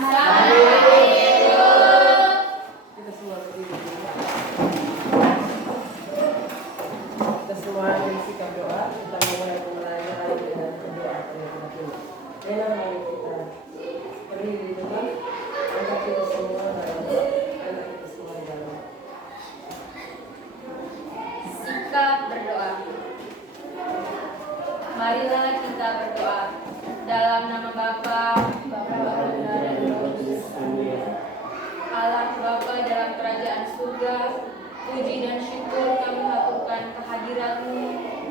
Kita semua berdiri dulu. Kita semua bersikap doa. Kita mulai pembelajaran dengan berdoa terlebih dahulu. Rena, mari kita berdiri dulu. Angkat kita semua dalam doa. Angkat kita semua di dalam doa. Sikap berdoa. Marilah kita berdoa dalam nama Bapa, dan Roh Kudus. Amin. Allah Bapa dalam kerajaan surga, puji dan syukur kami haturkan kehadiran-Mu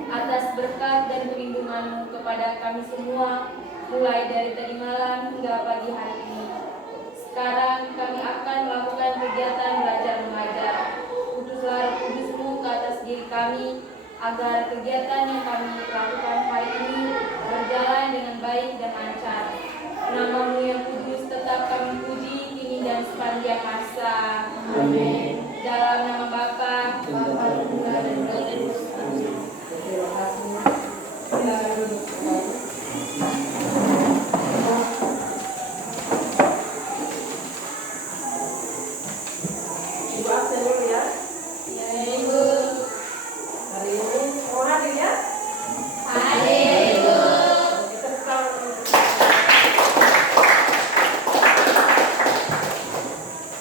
atas berkat dan perlindungan-Mu kepada kami semua, mulai dari tadi malam hingga pagi hari ini. Sekarang kami akan melakukan kegiatan belajar mengajar. Utuslah Roh Kudus-Mu ke atas diri kami, agar kegiatan yang kami lakukan hari ini berjalan dengan baik dan lancar. Nama-Mu yang kudus tetap kami puji kini dan sepanjang masa. Amin. Dalam nama Bapa, dan Putra, dan Roh Kudus. Amin. Terima kasih. Silakan duduk. Ibu absen dulu ya. Ya, Ibu. Hari ini mau hadir ya? Hadir, Ibu. Kita bersama.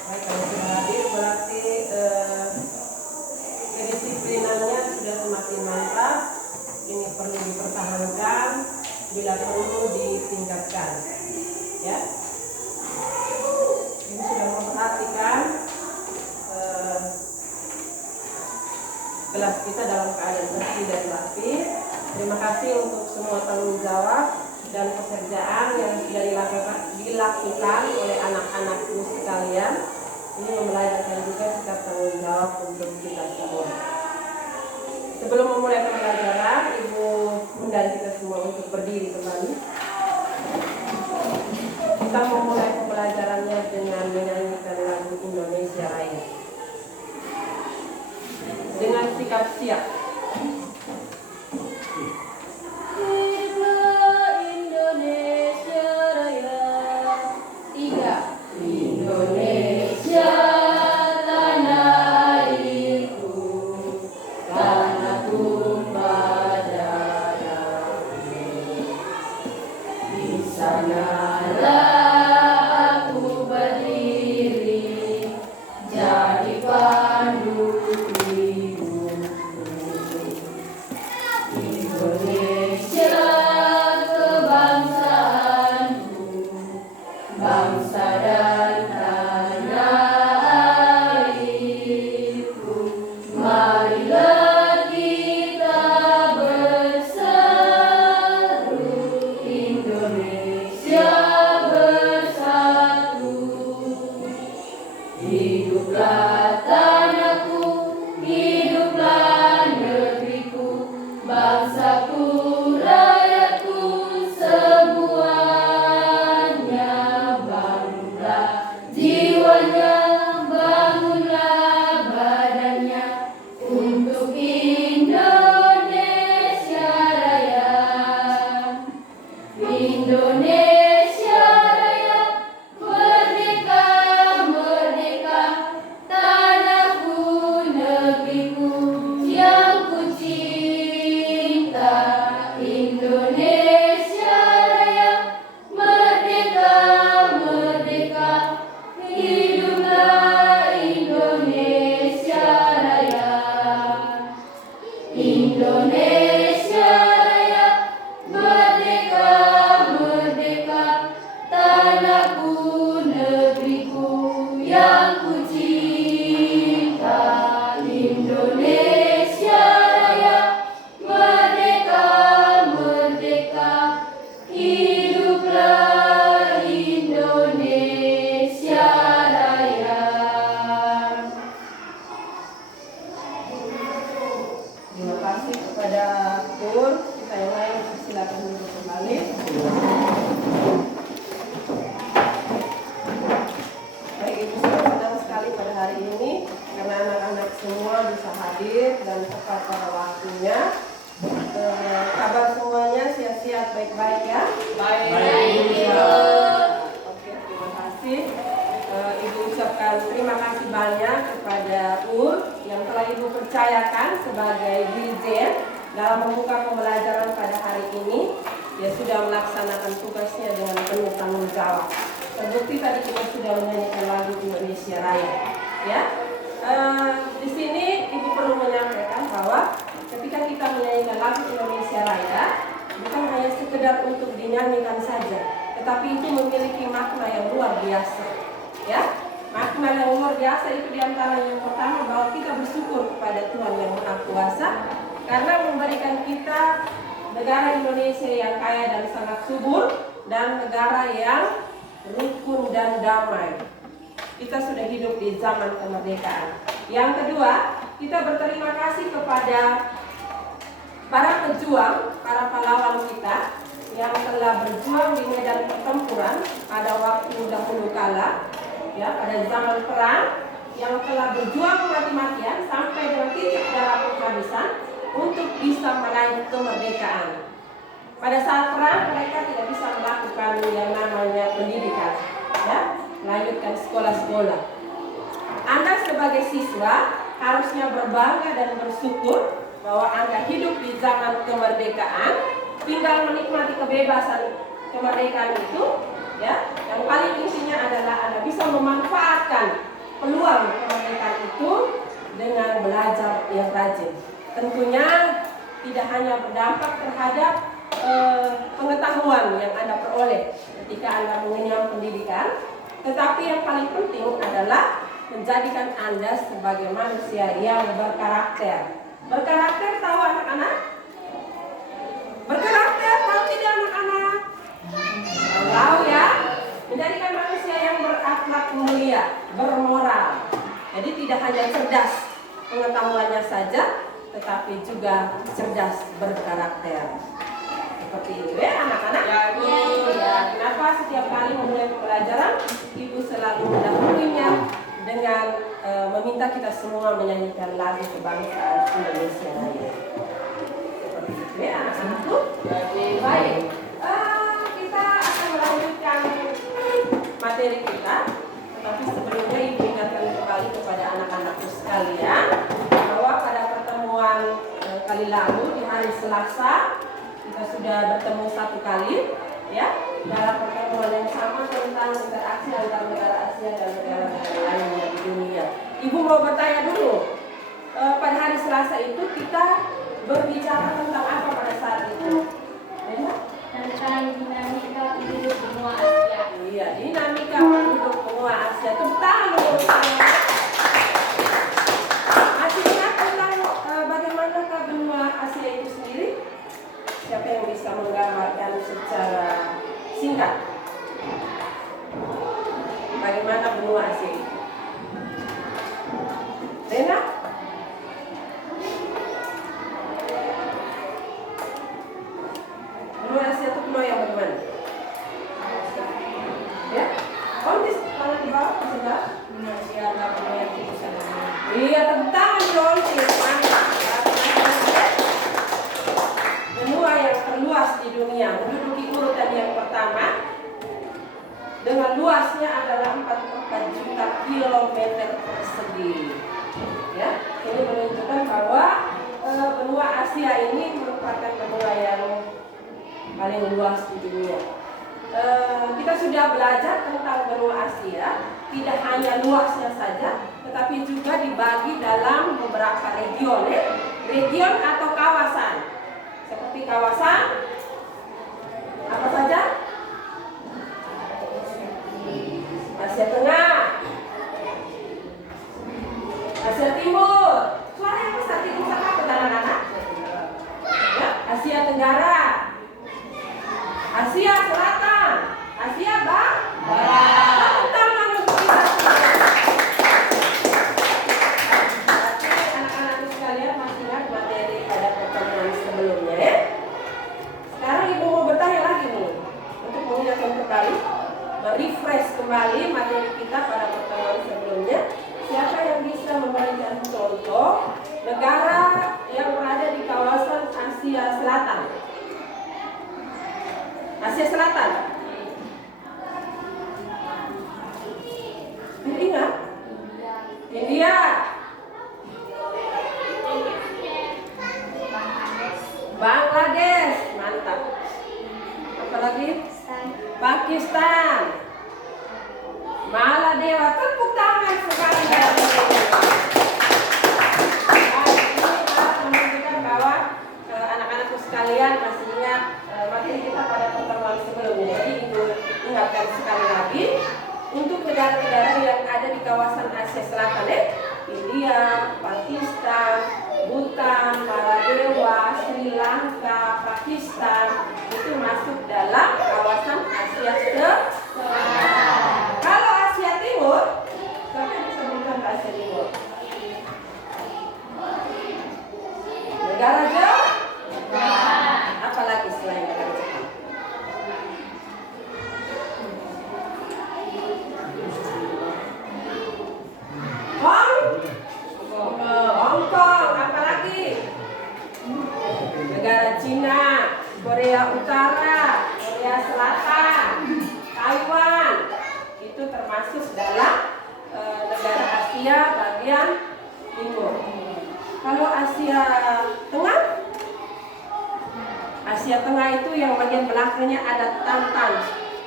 Baik, kalau sudah hadir berarti kedisiplinannya sudah semakin mantap. Ini perlu dipertahankan, bila perlu ditingkatkan. Ya. Ini sudah memperhatikan kelas kita dalam keadaan bersih dan rapi. Terima kasih untuk semua tanggung jawab dan pekerjaan yang sudah dilakukan oleh anak-anakku sekalian. Ini membelajarkan juga sikap tanggung jawab untuk kita semua. Sebelum memulai pembelajaran, Ibu undang kita semua untuk berdiri kembali. Kita memulai pembelajarannya dengan menyanyikan lagu Indonesia Raya. Dengan sikap siap. Hiduplah Indonesia Raya. 3. Indonesia tanah airku, tanah tumpah darahku. Di sanalah aku berdiri, jadi pandu Indonesia kebangsaanku, bangsa dan tanah airku. Marilah kita bersatu, Indonesia bersatu. Hiduplah tanahku, hiduplah negeriku, bangsaku, rakyatku semuanya. Bangunlah jiwanya, bangunlah badannya, untuk Indonesia Raya. Indonesia Raya, merdeka, merdeka, tanahku, negeriku yang ku cinta. Indonesia Raya, merdeka, merdeka, hiduplah Indonesia Raya. Indonesia Raya, merdeka, merdeka, tanahku, negeriku yang ku cinta. Indonesia Raya, merdeka, merdeka, hiduplah Indonesia Raya. Terima kasih kepada Pur. Kita yang lain silakan duduk kembali. Baik, Ibu sangat senang sekali pada hari ini karena anak-anak semua bisa hadir dan tepat pada waktunya. Kabar semuanya siap-siap baik-baik ya? Baik. Oke, terima kasih. terima kasih banyak kepada UR yang telah Ibu percayakan sebagai dirjen dalam membuka pembelajaran pada hari ini. Dia sudah melaksanakan tugasnya dengan penuh tanggung jawab. Terbukti tadi kita sudah menyanyikan lagu Indonesia Raya. Ya, di sini Ibu perlu menyampaikan bahwa ketika kita menyanyikan lagu Indonesia Raya, bukan hanya sekedar untuk dinyanyikan saja, tetapi itu memiliki makna yang luar biasa. Ya, makna yang luar biasa itu diantara yang pertama bahwa kita bersyukur kepada Tuhan yang Maha Kuasa karena memberikan kita negara Indonesia yang kaya dan sangat subur dan negara yang rukun dan damai. Kita sudah hidup di zaman kemerdekaan. Yang kedua, kita berterima kasih kepada para pejuang, para pahlawan kita yang telah berjuang di medan pertempuran pada waktu dahulu kala, ya, pada zaman perang, yang telah berjuang mati-matian sampai dengan titik darah penghabisan untuk bisa meraih kemerdekaan. Pada saat perang mereka tidak bisa melakukan yang namanya pendidikan, ya, melanjutkan sekolah-sekolah. Anda sebagai siswa harusnya berbangga dan bersyukur bahwa Anda hidup di zaman kemerdekaan, tinggal menikmati kebebasan kemerdekaan itu, ya. Yang paling intinya adalah Anda bisa memanfaatkan peluang kemerdekaan itu dengan belajar yang rajin. Tentunya tidak hanya berdampak terhadap pengetahuan yang Anda peroleh ketika Anda mengenyam pendidikan, tetapi yang paling penting adalah menjadikan Anda sebagai manusia yang berkarakter. Berkarakter tahu anak-anak? Berkarakter tahu tidak anak-anak? Tahu ya? Menjadikan manusia yang berakhlak mulia, bermoral. Jadi tidak hanya cerdas pengetahuannya saja, tetapi juga cerdas berkarakter. Seperti itu ya anak-anak? Ya. Kenapa setiap kali memulai pembelajaran Ibu selalu mendahulunya dengan meminta kita semua menyanyikan lagu kebangsaan Indonesia Raya. Seperti itu ya anak-anakku. Baik, kita akan melanjutkan materi kita. Tetapi sebelumnya Ibu ingatkan kembali kepada anak-anakku sekalian bahwa pada pertemuan kali lalu di hari Selasa kita sudah bertemu satu kali, ya, dalam pertemuan yang sama tentang interaksi antara negara Asia dan negara-negara lainnya di dunia. Ibu mau bertanya dulu, pada hari Selasa itu kita berbicara tentang apa pada saat itu? Tentang dinamika penduduk benua Asia. Iya, dinamika penduduk benua Asia. Tepuk tangan dulu. Masih ingat tentang bagaimana benua Asia itu sendiri? Siapa yang bisa menggambarkan secara singkat bagaimana benua Asia itu? Rena? Benua Asia itu benua yang bagaimana? Ya? Di tangan di bawah sudah? Benua Asia adalah benua yang tipis. Iya, tentang dong. Mantap. Benua yang terluas di dunia, menduduki urutan yang pertama dengan luasnya adalah 44 juta kilometer persegi. Ya, ini menunjukkan bahwa benua Asia ini merupakan benua yang paling luas di dunia. Kita sudah belajar tentang benua Asia, tidak hanya luasnya saja, tetapi juga dibagi dalam beberapa region, region atau kawasan. Seperti kawasan apa saja? Asia Tengah, Asia Timur. Suara yang besar di pusat apa anak-anak? Ya, Asia Tenggara, Asia Selatan, Asia Barat. Tangan untuk kita semua. Berarti anak-anak sekalian masih ingat materi pada pertemuan sebelumnya ya? Sekarang Ibu mau bertanya lagi nih untuk mengingatkan kembali, merefresh kembali materi kita pada pertemuan sebelumnya. Siapa yang bisa memberikan contoh negara yang berada di kawasan Asia Selatan? Asia Selatan. Ingat? Bangladesh, mantap. Apalagi? Pakistan. Maladewa, tepuk tangan sekali. Menunjukkan bahwa anak-anakku sekalian masih ingat materi kita pada pertemuan sebelumnya. Jadi ingatkan sekali lagi untuk negara-negara yang ada di kawasan Asia Selatan, India, Pakistan, Bhutan, Maladewa, Sri Lanka, Pakistan itu masuk dalam kawasan Asia Selatan. Kalau Asia Timur, siapa yang bisa berikan ke Asia Timur? Negara Jepang. Apalagi selain negara Jepang? Hong Kong. Apalagi? Negara Cina, Korea Utara, Korea Selatan, Taiwan. Itu termasuk dalam negara Asia bagian timur. Kalau Asia Tengah, Asia Tengah itu yang bagian belakangnya ada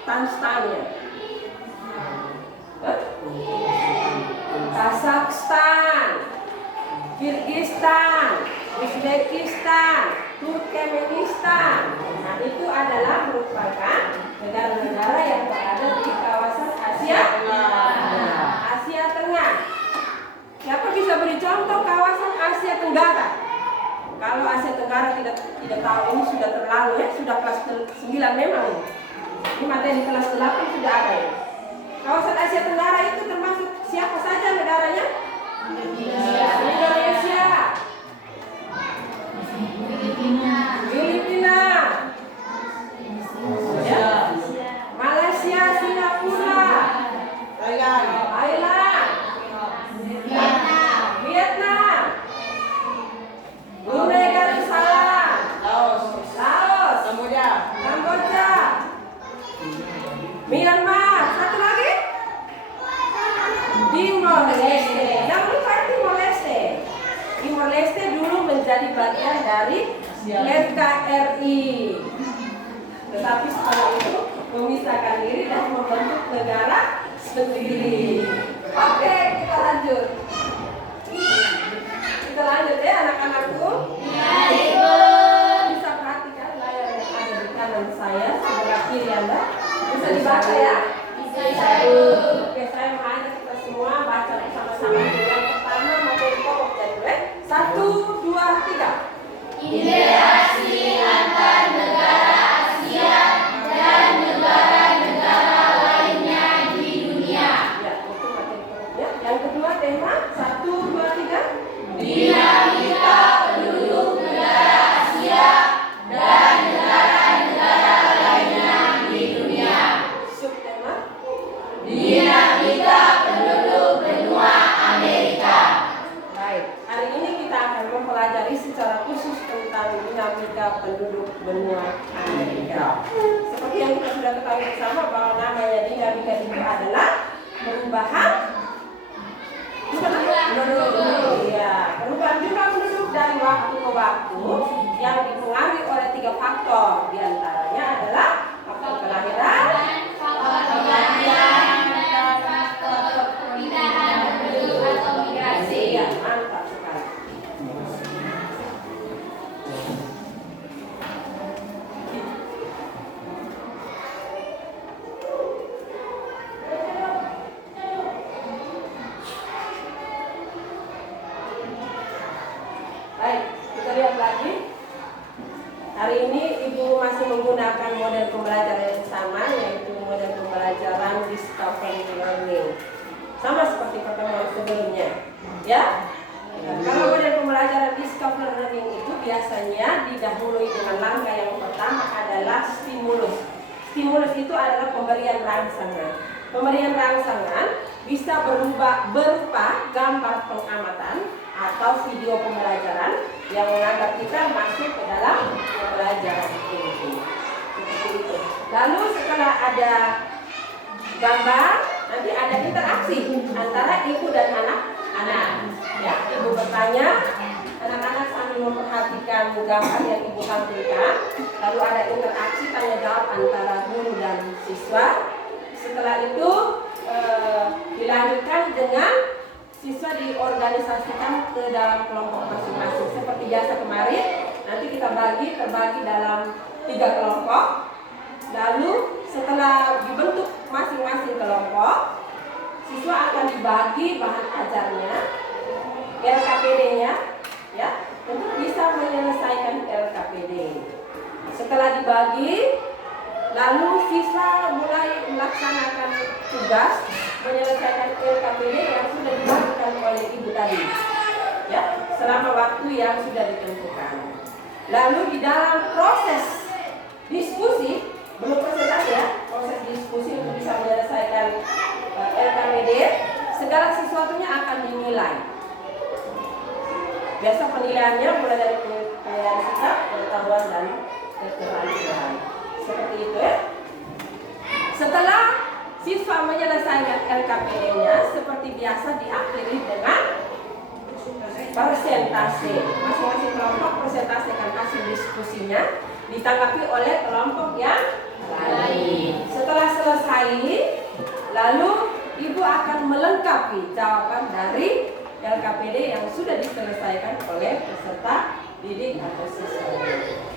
Tanzania, Kazakhstan, Kirgistan, Uzbekistan, Turkmenistan. Nah, itu adalah merupakan negara-negara yang berada di kawasan Asia Asia Tengah. Siapa bisa beri contoh kawasan Asia Tenggara? Kalau Asia Tenggara tidak tahu, ini sudah terlalu sudah kelas 9 memang. Ini materi kelas 8 sudah ada ya. Kawasan Asia Tenggara itu termasuk siapa saja negaranya? Indonesia, Filipina, Malaysia, Singapura, Thailand, Vietnam, Brunei Darussalam, Laos, Kamboja, Myanmar, satu lagi Timor Leste. Jangan lupa Timor Leste. Timor Leste dulu menjadi bagian dari NKRI, tetapi setelah itu memisahkan diri dan membentuk negara sendiri. Oke, kita lanjut. Kita lanjut ya anak-anakku. Bisa perhatikan layar yang ada di kanan saya sebelah kiri Anda. Bisa dibaca ya? Bisa. Oke, saya mengajak kita semua baca bersama-sama. Yang pertama materi pokok jadwal. 1, 2, 3. Interaksi antar negara Asia dan negara-negara lainnya di dunia. Ya, itu materi pokoknya. Yang kedua tema 1, 2, 3. Dinamika penduduk negara Asia dan negara-negara lainnya di dunia. Subtema Dinamika penduduk benua Amerika. Baik, hari ini kita akan mempelajari secara khusus tentang dinamika penduduk benua Amerika. Seperti yang kita sudah ketahui bersama bahwa namanya dinamika itu adalah perubahan jumlah penduduk dari waktu ke waktu yang dipengaruhi oleh 3 faktor. Di antaranya adalah faktor kelahiran, Faktor kematian dan faktor perpindahan penduduk atau migrasi. ya, mantap sekali. Baik, kita lihat lagi. Hari ini Ibu masih menggunakan model pembelajaran yang sama, yaitu model pembelajaran discovery learning. Sama seperti pertemuan sebelumnya. Ya? Kalau model pembelajaran discovery learning itu biasanya didahului dengan langkah yang pertama adalah stimulus. Stimulus itu adalah pemberian rangsangan. Pemberian rangsangan bisa berupa gambar pengamatan atau video pembelajaran yang mengajak kita masuk ke dalam pembelajaran ini. Seperti itu. Lalu setelah ada gambar, nanti ada interaksi antara ibu dan anak-anak. Ya, ibu bertanya, anak-anak sambil memperhatikan gambar yang Ibu tampilkan. Lalu ada interaksi tanya jawab antara guru dan siswa. Setelah itu dilanjutkan dengan siswa diorganisasikan ke dalam kelompok masing-masing. Seperti biasa kemarin, nanti kita terbagi dalam 3 kelompok. Lalu setelah dibentuk masing-masing kelompok, siswa akan dibagi bahan ajarnya, LKPD-nya, ya, untuk bisa menyelesaikan LKPD. Setelah dibagi, lalu siswa mulai melaksanakan tugas menyelesaikan LKPD yang sudah dilakukan oleh Ibu tadi, ya, selama waktu yang sudah ditentukan. Lalu di dalam proses diskusi, belum presentasi ya, proses diskusi untuk bisa menyelesaikan LKPD, segala sesuatunya akan dinilai. Biasa penilaiannya mulai dari penilaian sikap, pengetahuan dan keterampilan. Seperti itu ya. Setelah siswa menyelesaikan LKPD-nya, seperti biasa diakhiri dengan presentasi. Masing-masing kelompok presentasikan hasil diskusinya, ditanggapi oleh kelompok yang lain. Setelah selesai, lalu Ibu akan melengkapi jawaban dari LKPD yang sudah diselesaikan oleh peserta didik atau siswa.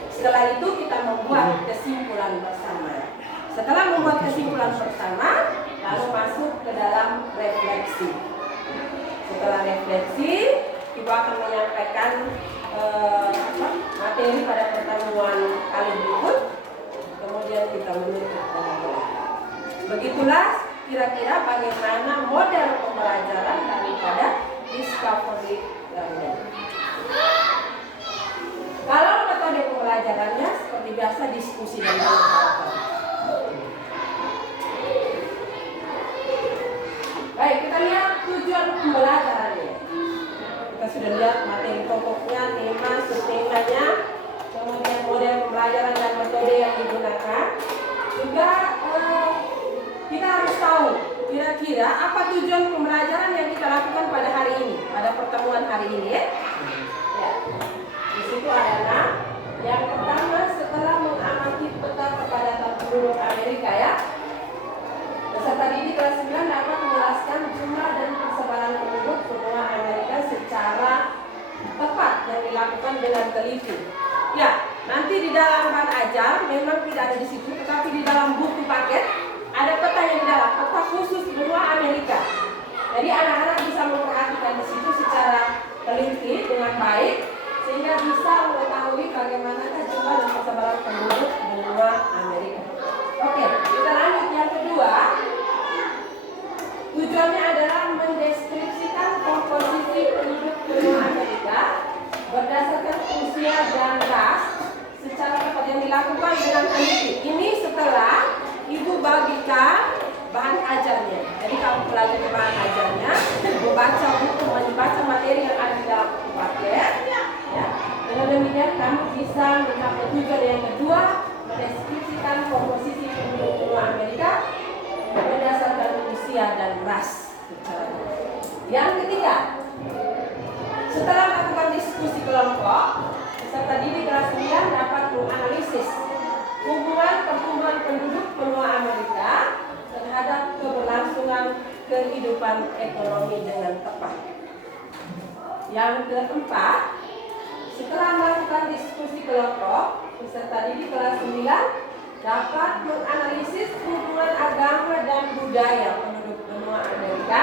Setelah itu kita membuat kesimpulan bersama. Setelah membuat kesimpulan bersama, lalu masuk ke dalam refleksi. Setelah refleksi, Ibu akan menyampaikan materi pada pertemuan kali berikut. Kemudian kita menutup pembelajaran. Begitulah kira-kira bagaimana model pembelajaran daripada discovery learning. Kalau metode pembelajarannya seperti biasa diskusi dan dialog. Baik, kita lihat tujuan pembelajarannya. Kita sudah lihat materi pokoknya, tema, subtemanya, kemudian model pembelajaran dan metode yang digunakan. Juga kita harus tahu kira-kira apa tujuan pembelajaran yang kita lakukan pada hari ini, pada pertemuan hari ini ya. Di situ adalah yang pertama, setelah mengamati peta kepadatan penduduk Amerika ya, peserta didik kelas 9 dapat menjelaskan jumlah dan persebaran penduduk benua Amerika secara tepat yang dilakukan dengan teliti. Ya, nanti di dalam bahan ajar memang tidak ada di situ, tetapi di dalam buku paket ada peta yang di dalam, peta khusus benua Amerika. Jadi anak-anak bisa memperhatikan di situ secara teliti dengan baik, sehingga bisa mengetahui bagaimana jumlah dan persebaran penduduk benua Amerika. Oke, kita lanjut yang kedua. Tujuannya adalah mendeskripsikan komposisi penduduk benua Amerika berdasarkan usia dan ras secara tepat yang dilakukan dengan teliti. Ini setelah Ibu bagikan bahan ajarnya. Jadi kamu pelajari bahan ajarnya, membaca buku, membaca materi yang ada di dalam buku paket. Ya. Dengan demikian kamu bisa mencapai tujuan yang kedua, mendeskripsikan komposisi penduduk benua Amerika berdasarkan usia dan ras. Yang ketiga, setelah melakukan diskusi kelompok, peserta didik kelas 9 dapat menganalisis hubungan pertumbuhan penduduk benua Amerika terhadap keberlangsungan kehidupan ekonomi dengan tepat. Yang keempat, setelah melakukan diskusi kelompok, peserta didik kelas 9 dapat menganalisis hubungan agama dan budaya penduduk benua Amerika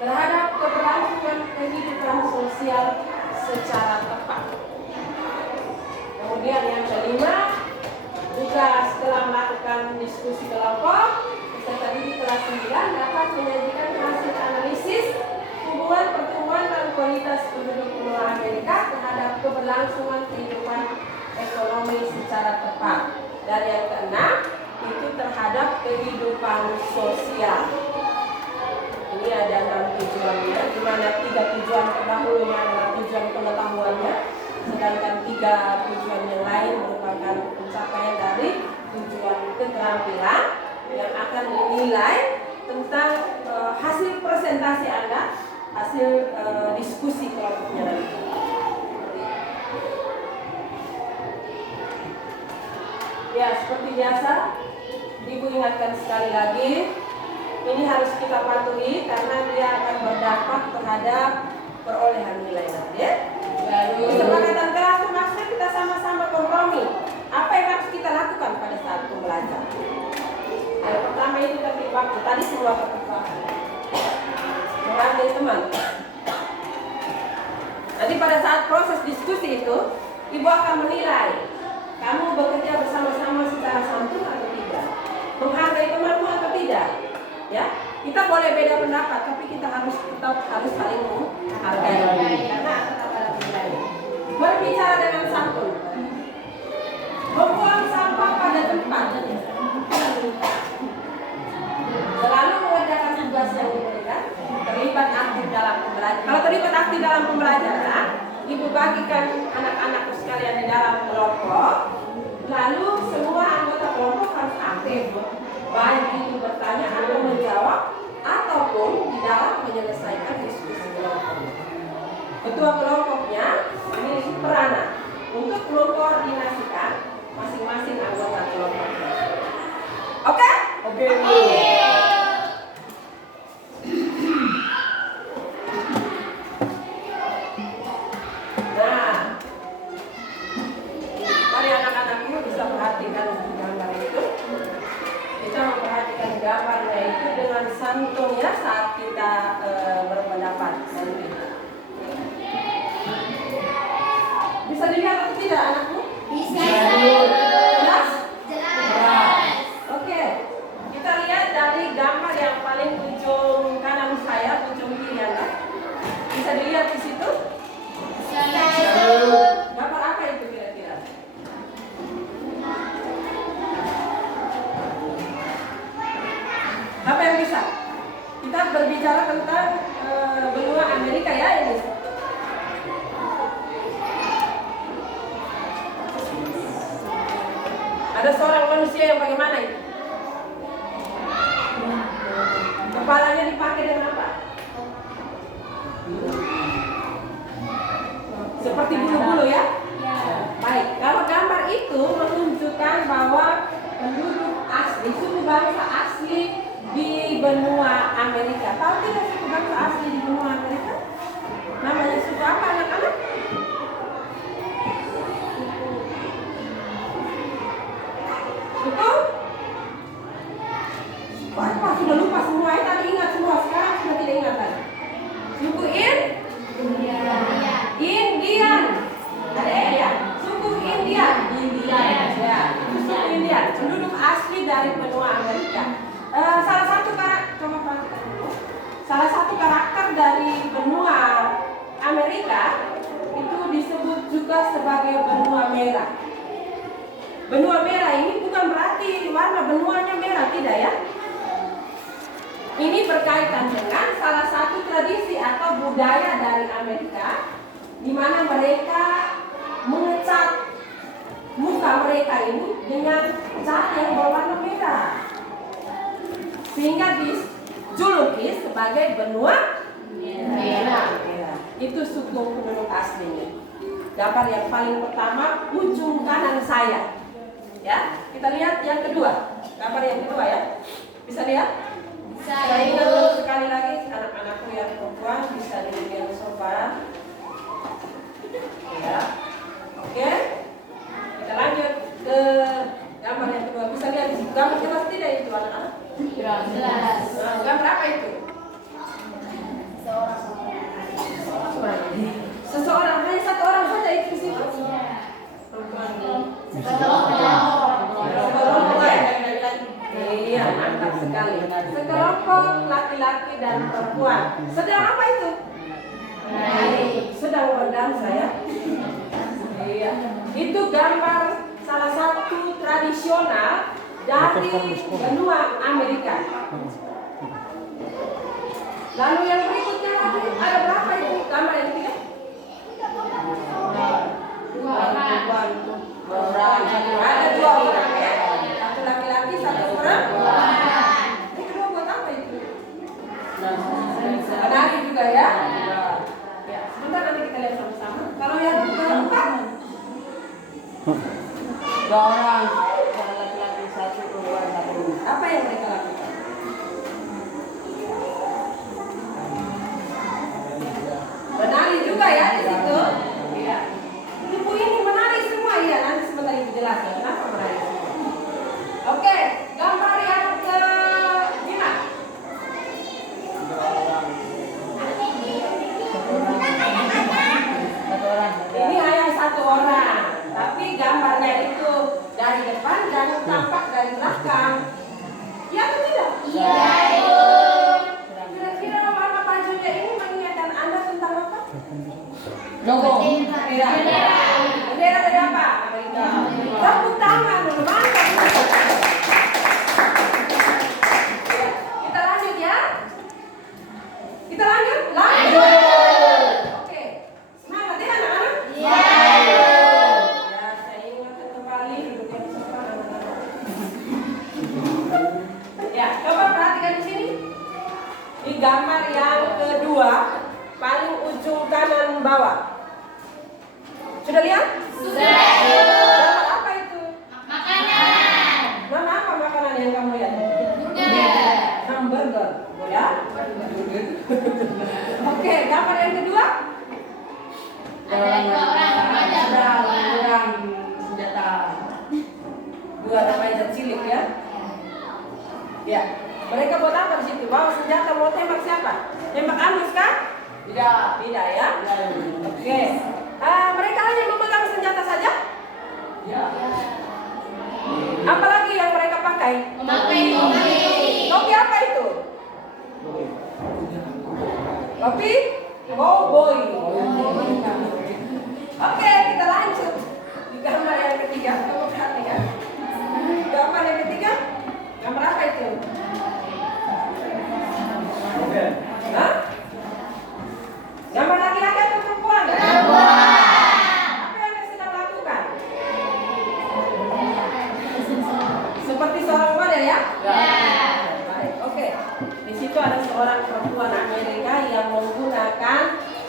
terhadap keberlangsungan kehidupan sosial secara tepat. Kemudian yang kelima, juga setelah melakukan diskusi kelompok, peserta didik kelas 9 dapat menyajikan hasil analisis hubungan pertumbuhan dan kualitas penduduk benua Amerika terhadap keberlangsungan kehidupan ekonomi secara tepat. Dan yang keenam, itu terhadap kehidupan sosial. Ini ada 6 tujuannya, di mana 3 tujuan terdahulunya adalah tujuan pengetahuannya, sedangkan 3 tujuan yang lain merupakan pencapaian dari tujuan keterampilan yang akan dinilai tentang hasil presentasi Anda, hasil diskusi kelompoknya nanti. Ya, seperti biasa, Ibu ingatkan sekali lagi, ini harus kita patuhi karena dia akan berdampak terhadap perolehan nilai nanti. Ya? Kesepakatan kelas itu maksudnya kita sama-sama kompromi. Apa yang harus kita lakukan pada saat pembelajaran? Yang pertama itu tertib waktu. Tadi semua tertib waktu. Menghargai teman. Nanti pada saat proses diskusi itu, Ibu akan menilai kamu bekerja bersama-sama secara santun atau tidak, menghargai temanmu atau tidak. Ya, kita boleh beda pendapat, tapi kita harus saling menghargai karena tetap ada nilai. Berbicara dengan santun, membuang sampah pada tempat, selalu mengerjakan tugas yang diberikan, terlibat aktif dalam pembelajaran. Kalau terlibat aktif dalam pembelajaran, Ibu bagikan anak-anakku sekalian di dalam kelompok, lalu semua anggota kelompok harus aktif, baik itu bertanya atau menjawab, ataupun di dalam menyelesaikan diskusi kelompok. Ketua kelompoknya memiliki peranan untuk mengkoordinasikan masing-masing anggota kelompok. Oke? Oke. Gambarnya itu dengan santunnya saat kita berpendapat nanti. Bisa dilihat atau tidak anakku? Bisa. Jelas? Jelas. Oke. Kita lihat dari gambar yang paling ujung kanan saya, ujung kiri Anda. Bisa dilihat di situ? Gambar apa itu kira-kira? Apa yang bisa? Kita berbicara tentang benua Amerika ya ini. Ada seorang manusia yang bagaimana itu? Kepalanya dipakai dengan apa? Seperti bulu-bulu ya? Baik, kalau gambar itu menunjukkan bahwa penduduk asli, suku bangsa asli di benua Amerika. Tahu tidak suku bangsa asli di benua Amerika? Namanya suku apa anak-anak? Suku? Apa? Sudah lupa semua. Tadi ingat semua, sekarang sudah tidak ingat lagi. Suku Indian. Ada ya? Suku Indian. Ya, itu suku Indian. Penduduk asli dari benua Amerika. Salah satu karakter dari benua Amerika itu disebut juga sebagai benua merah. Benua merah ini bukan berarti warna benuanya merah, tidak ya? Ini berkaitan dengan salah satu tradisi atau budaya dari Amerika, di mana mereka mengecat muka mereka ini dengan cat yang berwarna merah, sehingga dijuluki sebagai benua merah. Itu suku penduduk aslinya. Gambar yang paling pertama ujung kanan saya. Ya, kita lihat yang kedua. Gambar yang kedua ya. Bisa lihat? Saya ingat sekali lagi anak-anakku yang perempuan bisa duduk yang sofa. Ya. Oke. Kita lanjut ke gambar yang kedua. Bisa lihat di situ. Gambar jelas tidak itu anak-anak? Jelas. Nah, gambar apa itu? Seseorang, hanya satu orang saja itu di situ. Iya, mantap sekali. Sekelompok laki-laki dan perempuan. Sedang apa itu? Sedang berdansa ya. Iya. Itu gambar salah satu tradisional dari benua Amerika. Lalu yang berikutnya lagi ada berapa itu gambar yang ketiga? Ada dua orang ya. Satu laki-laki, satu perempuan. Ini kedua buat apa itu? Menari juga ya. Ya, sebentar nanti kita lihat sama-sama. Kalau yang keempat, dua orang. Apa yang mereka lakukan? Menari juga ya di situ. Iya. Ibu ini menari semua ya. Nanti sebentar ibu jelaskan kenapa menari. Oke, gambar yang ke lima. Ini hanya satu orang, tapi gambarnya itu dari depan dan tampak dari belakang. Iya atau tidak? Iya. Kira-kira warna bajunya ini mengingatkan Anda tentang apa? Logo. Bendera dari apa? Tepuk tangan, mantap. Kita lanjut ya. Kita lanjut? Oke. Semangat ya anak-anak? Iya. Ya, saya ingatkan kembali duduknya di sofa anak-anak. Ya, coba perhatikan di sini. Di gambar yang kedua, paling ujung kanan bawah. Sudah lihat? Sudah. Gambar apa itu? Makanan. Nama apa makanan yang kamu lihat? Burger. Hamburger. Ya? Oke, gambar yang kedua. Ada 2 orang remaja perempuan. Senjata. 2 remaja cilik ya. Ya. Mereka buat apa di situ? Bawa senjata mau tembak siapa? Tembak Anus kan? Tidak ya. Oke. Mereka hanya memegang senjata saja? Ya. Apalagi yang mereka pakai? Memakai topi. Topi apa itu? Topi cowboy. Oke, kita lanjut. Di gambar yang ketiga, kamu perhatikan. Gambar yang ketiga, gambar apa itu? Hah? Gambar laki-laki atau perempuan? Apa yang Anda sedang lakukan? Seperti seorang model ya? Baik, oke. Di situ ada seorang perempuan Amerika yang menggunakan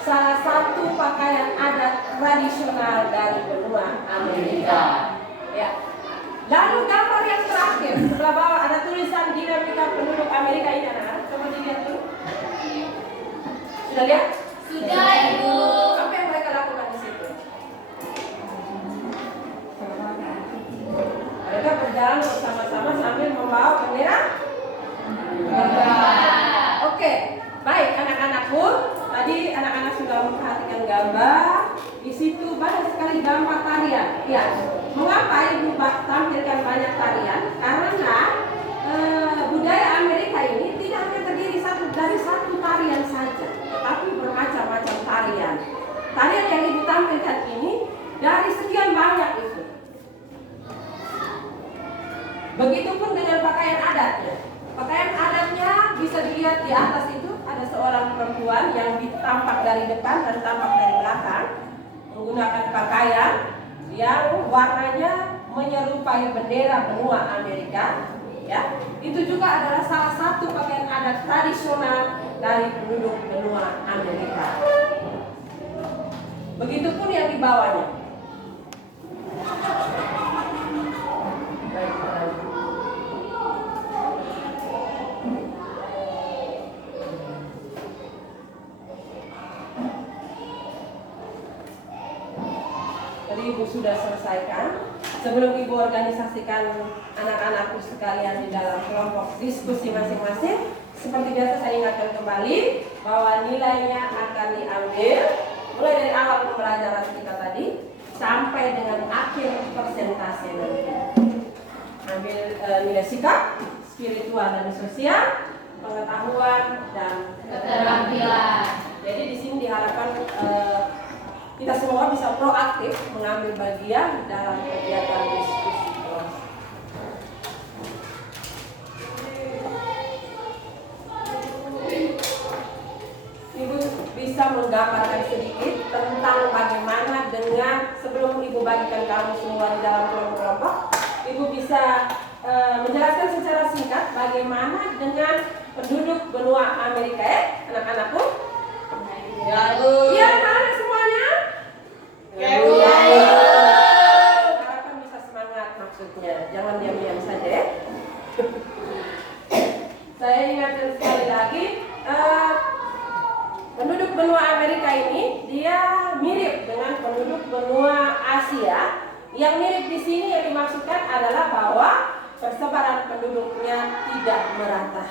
salah satu pakaian adat tradisional dari benua Amerika. Ya. Lalu gambar yang terakhir, sebelah bawah ada tulisan dinamika penduduk Amerika ini anak-anak. Coba dilihat dulu. Sudah lihat? Sudah, Ibu. Apa yang mereka lakukan di situ? Mereka berjalan bersama-sama sambil membawa bendera. Oke, baik anak-anakku. Tadi anak-anak sudah memperhatikan gambar. Di situ banyak sekali gambar tarian. Ya, mengapa Ibu tampilkan banyak tarian? Karena budaya Amerika ini tidak hanya terdiri dari satu tarian saja, tetapi bermacam-macam tarian. Tarian yang Ibu tampilkan ini dari sekian banyak itu. Begitupun dengan pakaian adatnya. Pakaian adatnya bisa dilihat di atas itu ada seorang perempuan yang tampak dari depan dan tampak dari belakang menggunakan pakaian yang warnanya menyerupai bendera benua Amerika. Ya, itu juga adalah salah satu pakaian adat tradisional dari penduduk benua Amerika. Begitupun yang di bawahnya. Baik, lanjut. Tadi Ibu sudah selesaikan. Sebelum Ibu organisasikan anak-anakku sekalian di dalam kelompok diskusi masing-masing, seperti biasa saya ingatkan kembali bahwa nilainya akan diambil mulai dari awal pembelajaran kita tadi sampai dengan akhir persentase nanti. Ambil nilai sikap, spiritual dan sosial, pengetahuan dan Keterampilan. Jadi di sini diharapkan kita semua bisa proaktif mengambil bagian dalam kegiatan diskusi kelompok. Ibu bisa menggambarkan sedikit tentang bagaimana dengan sebelum Ibu bagikan kamu semua di dalam kelompok-kelompok, Ibu bisa menjelaskan secara singkat bagaimana dengan penduduk benua Amerika anak-anakku? Iya, anak-anak semuanya? Harapan bisa semangat maksudnya, jangan diam-diam saja ya. ingatkan sekali lagi, penduduk benua Amerika ini dia mirip dengan penduduk benua Asia. Yang mirip di sini yang dimaksudkan adalah bahwa persebaran penduduknya tidak merata.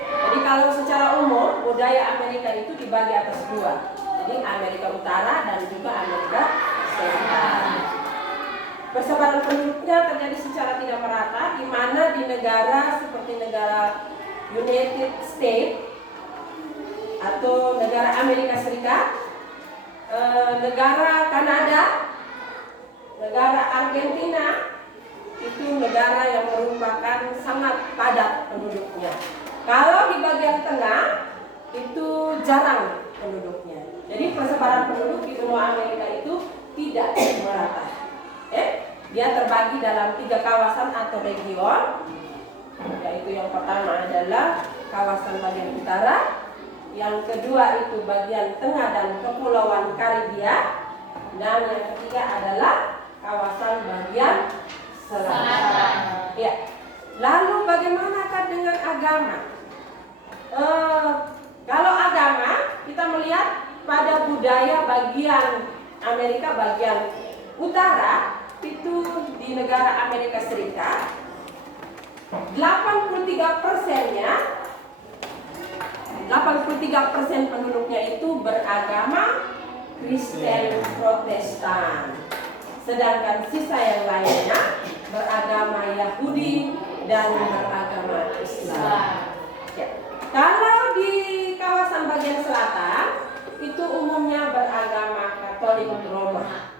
Jadi kalau secara umum budaya Amerika itu dibagi atas dua. Jadi Amerika Utara dan juga Amerika Selatan. Persebaran penduduknya terjadi secara tidak merata, di mana di negara seperti negara United States atau negara Amerika Serikat, negara Kanada, negara Argentina, itu negara yang merupakan sangat padat penduduknya. Kalau di bagian tengah itu jarang penduduknya. Jadi persebaran penduduk di benua Amerika itu tidak merata. Dia terbagi dalam 3 kawasan atau region. Yaitu yang pertama adalah kawasan bagian utara, yang kedua itu bagian tengah dan kepulauan Karibia, dan yang ketiga adalah kawasan bagian selatan. Ya. Lalu bagaimanakah dengan agama? Kalau agama kita melihat pada budaya bagian Amerika bagian utara itu di negara Amerika Serikat 83% penduduknya itu beragama Kristen Protestan, sedangkan sisa yang lainnya beragama Yahudi dan beragama Islam. Ya. Kalau di kawasan bagian selatan itu umumnya beragama Katolik Roma.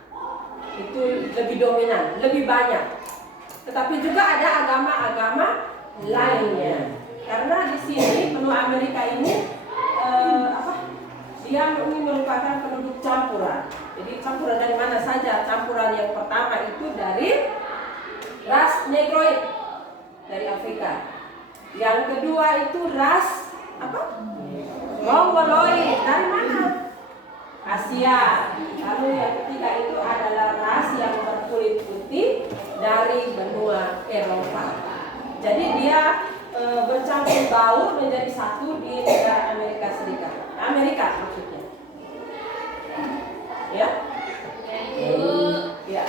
Itu lebih dominan, lebih banyak. Tetapi juga ada agama-agama lainnya. Karena di sini benua Amerika ini dia merupakan penduduk campuran. Jadi campuran dari mana saja? Campuran yang pertama itu dari ras Negroid dari Afrika. Yang kedua itu ras Mongoloid dari mana? Asia. Lalu yang ketiga itu adalah ras yang berkulit putih dari benua Eropa. Jadi dia bercampur baur menjadi satu di negara Amerika Serikat. Amerika maksudnya. Ya? Ya.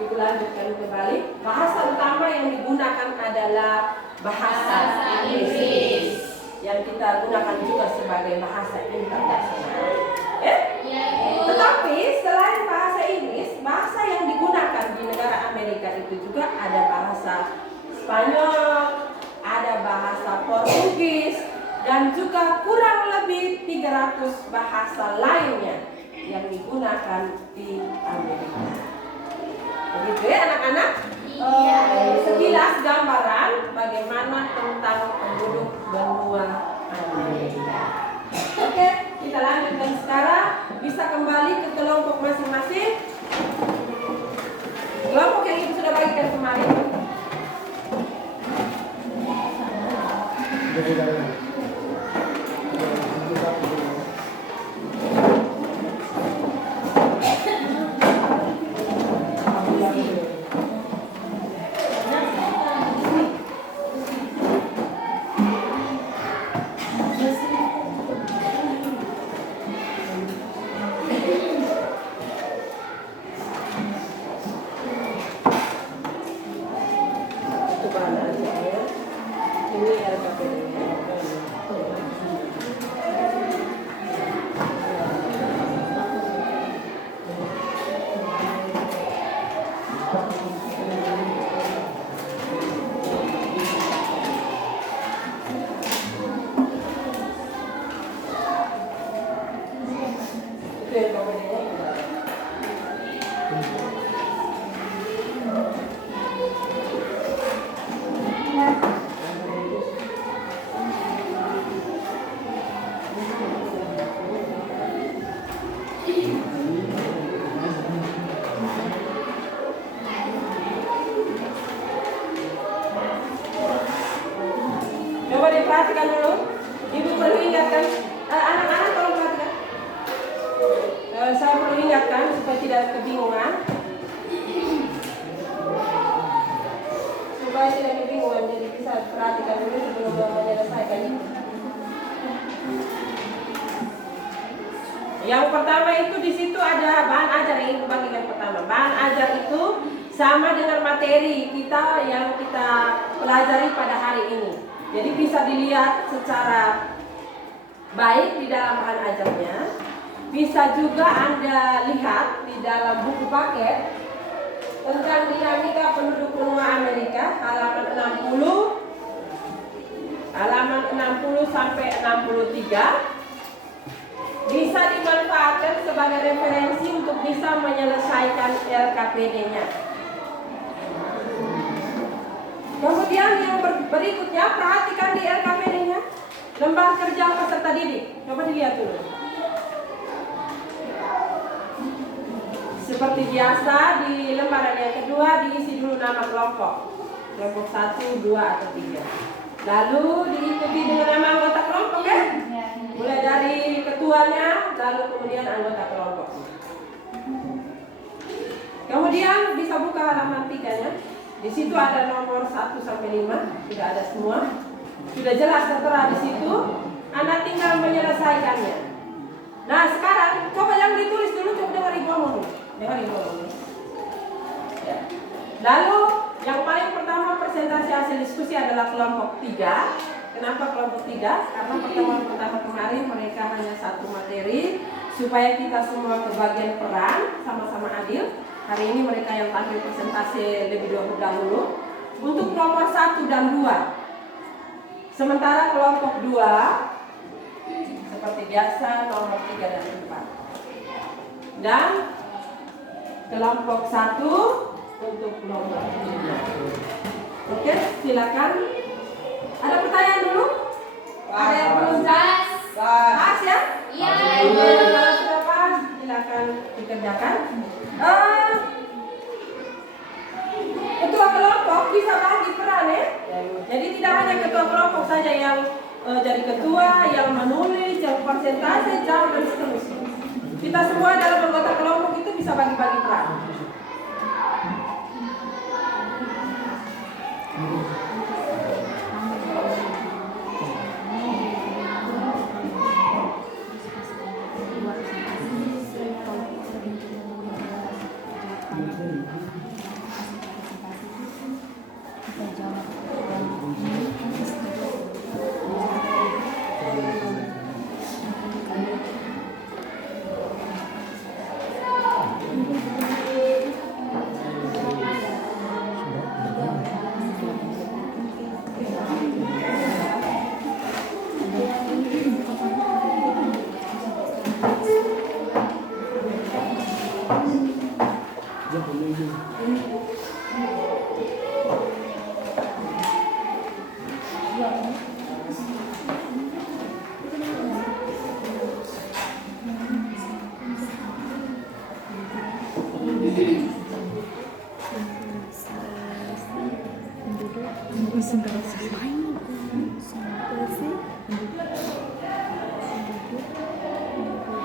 Ibu lanjutkan kembali. Bahasa utama yang digunakan adalah bahasa Inggris, yang kita gunakan juga sebagai bahasa internasional. Tetapi selain bahasa Inggris, bahasa yang digunakan di negara Amerika itu juga ada bahasa Spanyol, ada bahasa Portugis, dan juga kurang lebih 300 bahasa lainnya yang digunakan di Amerika. Begitu ya anak-anak? Sekilas gambaran bagaimana tentang penduduk benua Amerika. Oke, kita lanjutkan sekarang. Bisa kembali ke kelompok masing-masing. Kelompok yang ibu sudah bagikan kemarin. Perhatikan dulu, ibu perlu ingatkan, anak-anak tolong perhatikan. Saya perlu ingatkan supaya tidak kebingungan. Supaya tidak kebingungan, jadi bisa perhatikan dulu sebelum menyelesaikan itu. Yang pertama itu di situ ada bahan ajar, yang bagian pertama. Bahan ajar itu sama dengan materi kita yang kita pelajari pada hari ini. Jadi bisa dilihat secara baik di dalam bahan ajarnya. Bisa juga Anda lihat di dalam buku paket tentang dinamika penduduk benua Amerika halaman 60 sampai 63. Bisa dimanfaatkan sebagai referensi untuk bisa menyelesaikan LKPD-nya. Kemudian yang berikutnya, perhatikan di LKPD-nya lembar kerja peserta didik. Coba dilihat dulu. Seperti biasa di lembaran yang kedua diisi dulu nama kelompok. Kelompok 1, 2, atau 3. Lalu diikuti dengan nama anggota kelompok ya. Mulai dari ketuanya, lalu kemudian anggota kelompok. Kemudian bisa buka halaman 3-nya. Di situ ada nomor 1 sampai 5, sudah ada semua. Sudah jelas tertera di situ. Anda tinggal menyelesaikannya. Nah, sekarang coba yang ditulis dulu, coba dengar Ibu ngomong. Dengar Ibu ngomong. Ya. Lalu yang paling pertama presentasi hasil diskusi adalah kelompok 3. Kenapa kelompok 3? Karena pertemuan pertama kemarin mereka hanya satu materi, supaya kita semua kebagian peran sama-sama adil. Hari ini mereka yang tampil presentasi lebih dahulu untuk kelompok 1 dan 2. Sementara kelompok 2 seperti biasa nomor 3 dan 4. Dan kelompok 1 untuk nomor 5. Oke, silakan. Ada pertanyaan dulu? Ada yang belum pas? Pas ya? Iya. Kalau sudah pas, silakan dikerjakan. Ketua kelompok bisa bagi peran ya. Jadi tidak hanya ketua kelompok saja yang jadi ketua, yang menulis, yang persentase, jam dan seterusnya. Kita semua dalam anggota kelompok itu bisa bagi-bagi peran.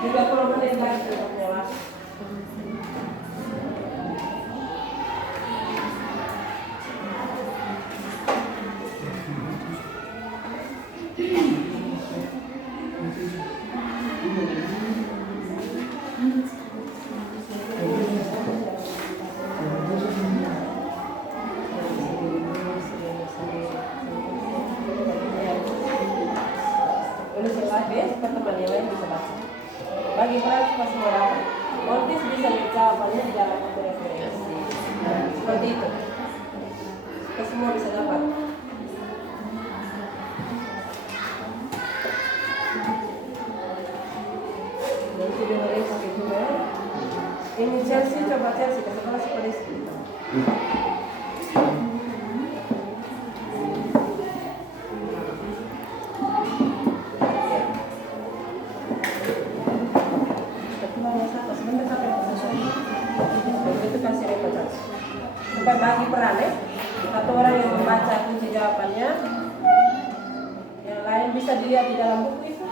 Juga kalau menit lagi untuk nyawa. Pertemuan yang lain bisa baca. Bagi peran semua semua dapat. Motif bisa jawabannya di dalam referensi. Seperti itu. Kita semua bisa dapat. Nanti dengerin pakai juga. Ini Chelsea, coba Chelsea ke sebelah seperti itu. Bagi peran ya, satu orang yang membaca kunci jawabannya, yang lain bisa dilihat di dalam buku itu.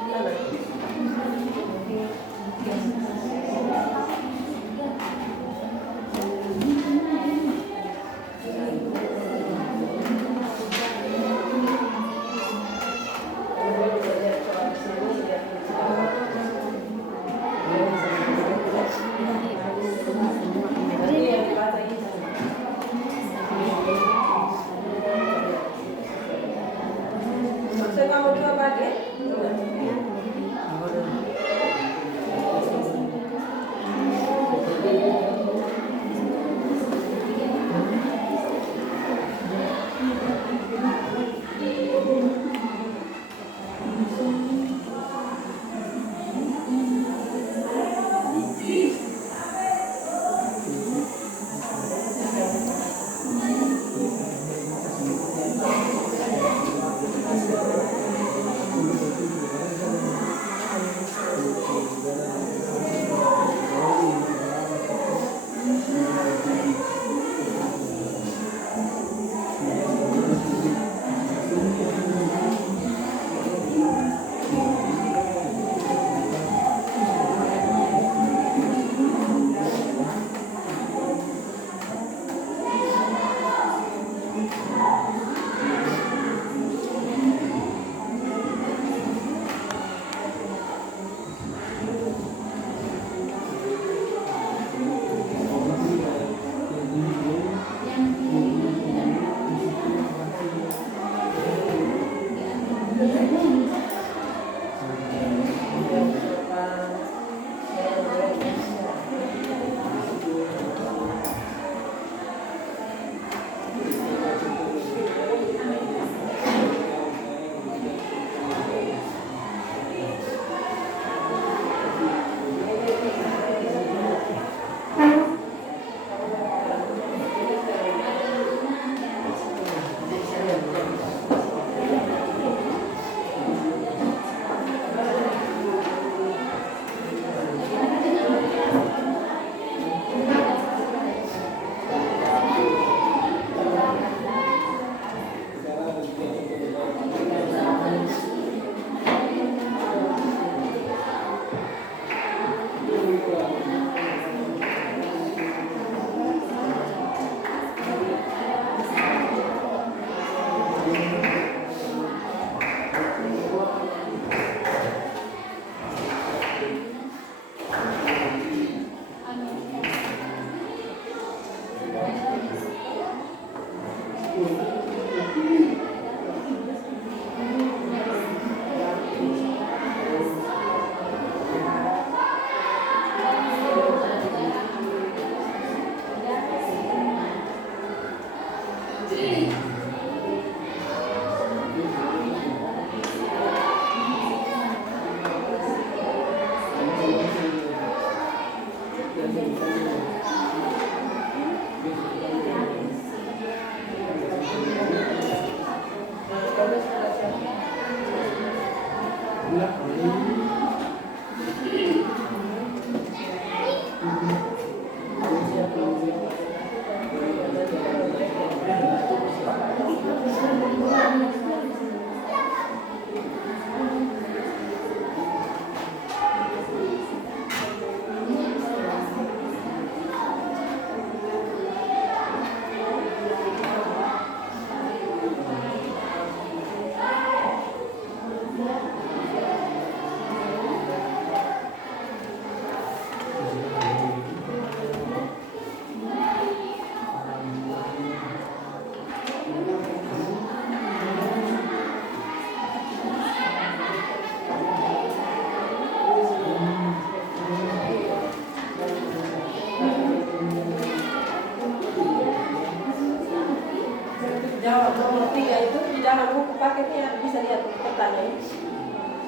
Jawab nomor 3 itu di dalam buku paketnya bisa lihat pertanyaan.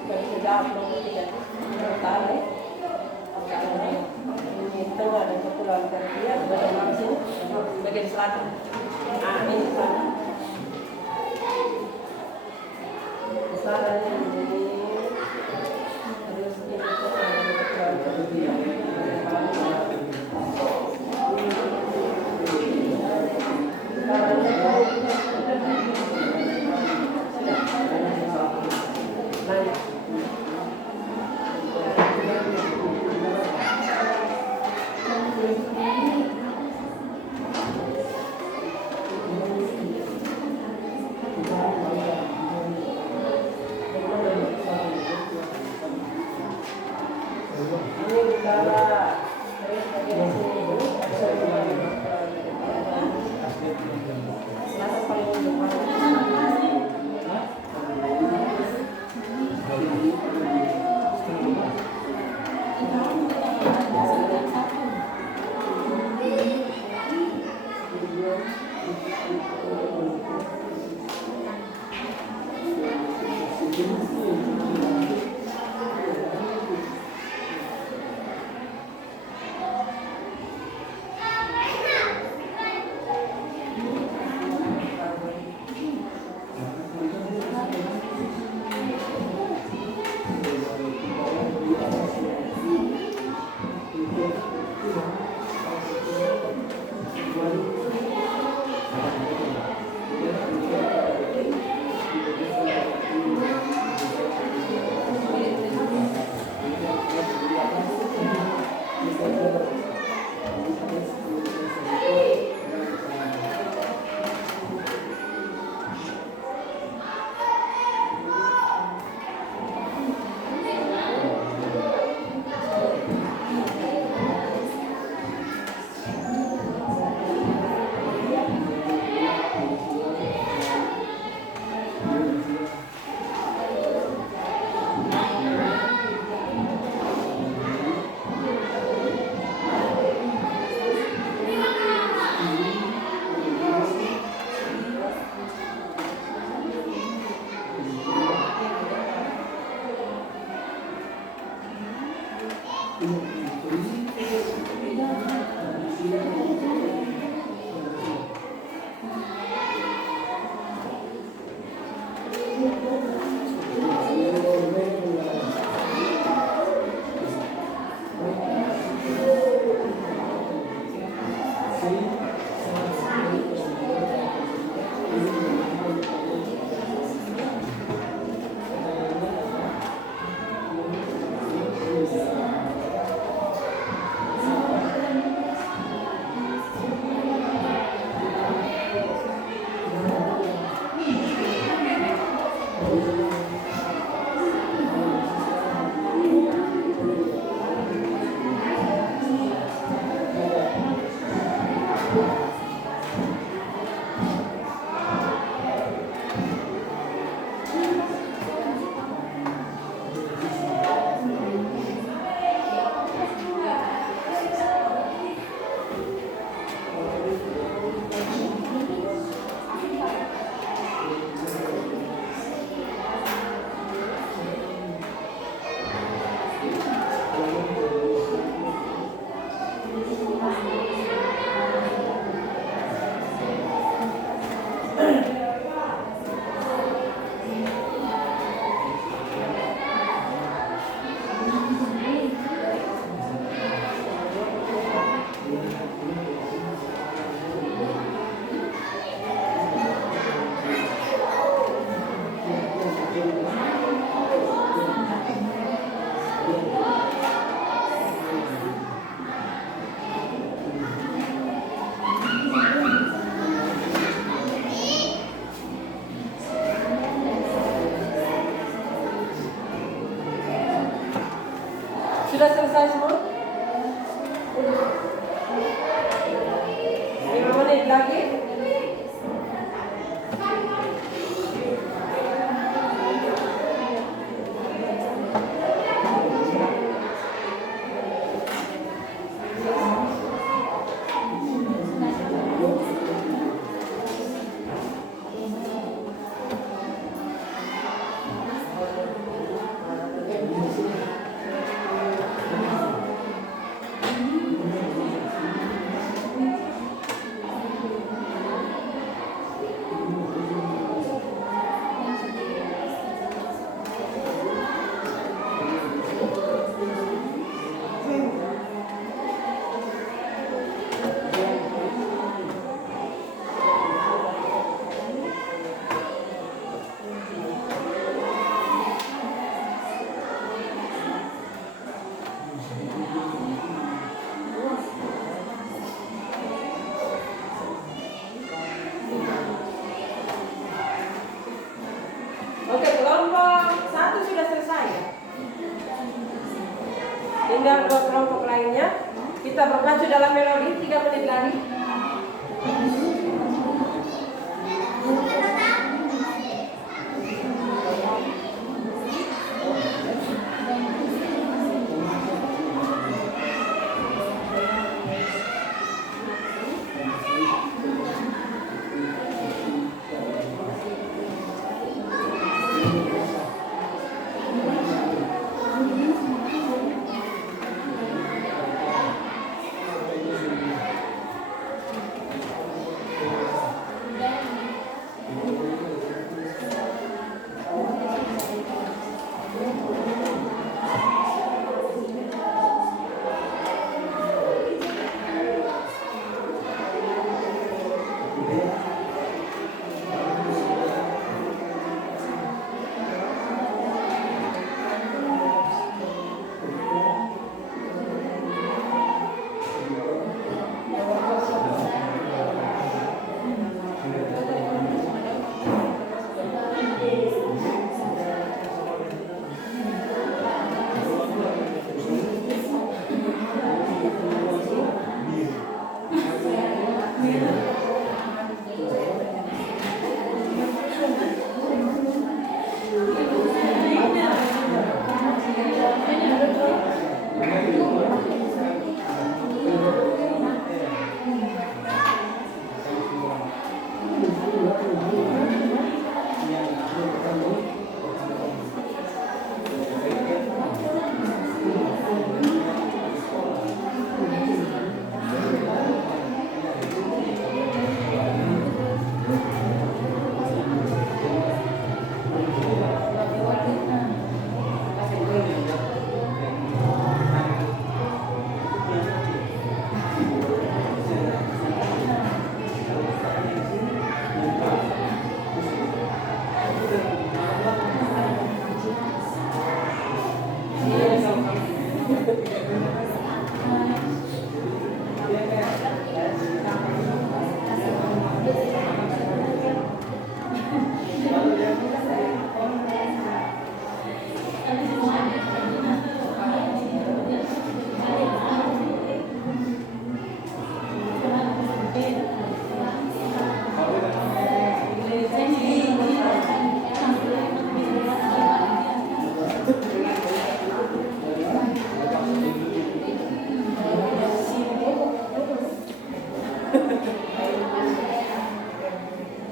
Nggak bisa jawab nomor 3 itu. Pertanyaan ini tengah dan kepulauan Karibia, bagian sini, bagian selatan. Ah, ini sana. Sana ini, terus ini kepulauan Karibia. selesai semua? 5 menit lagi. Oke, kelompok 1 sudah selesai ya. Tinggal buat kelompok lainnya. Kita berpacu dalam melodi 3 menit lagi.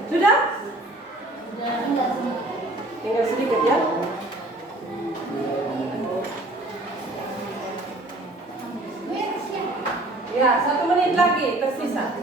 Sudah? Tinggal sedikit ya. Ya, 1 menit lagi tersisa.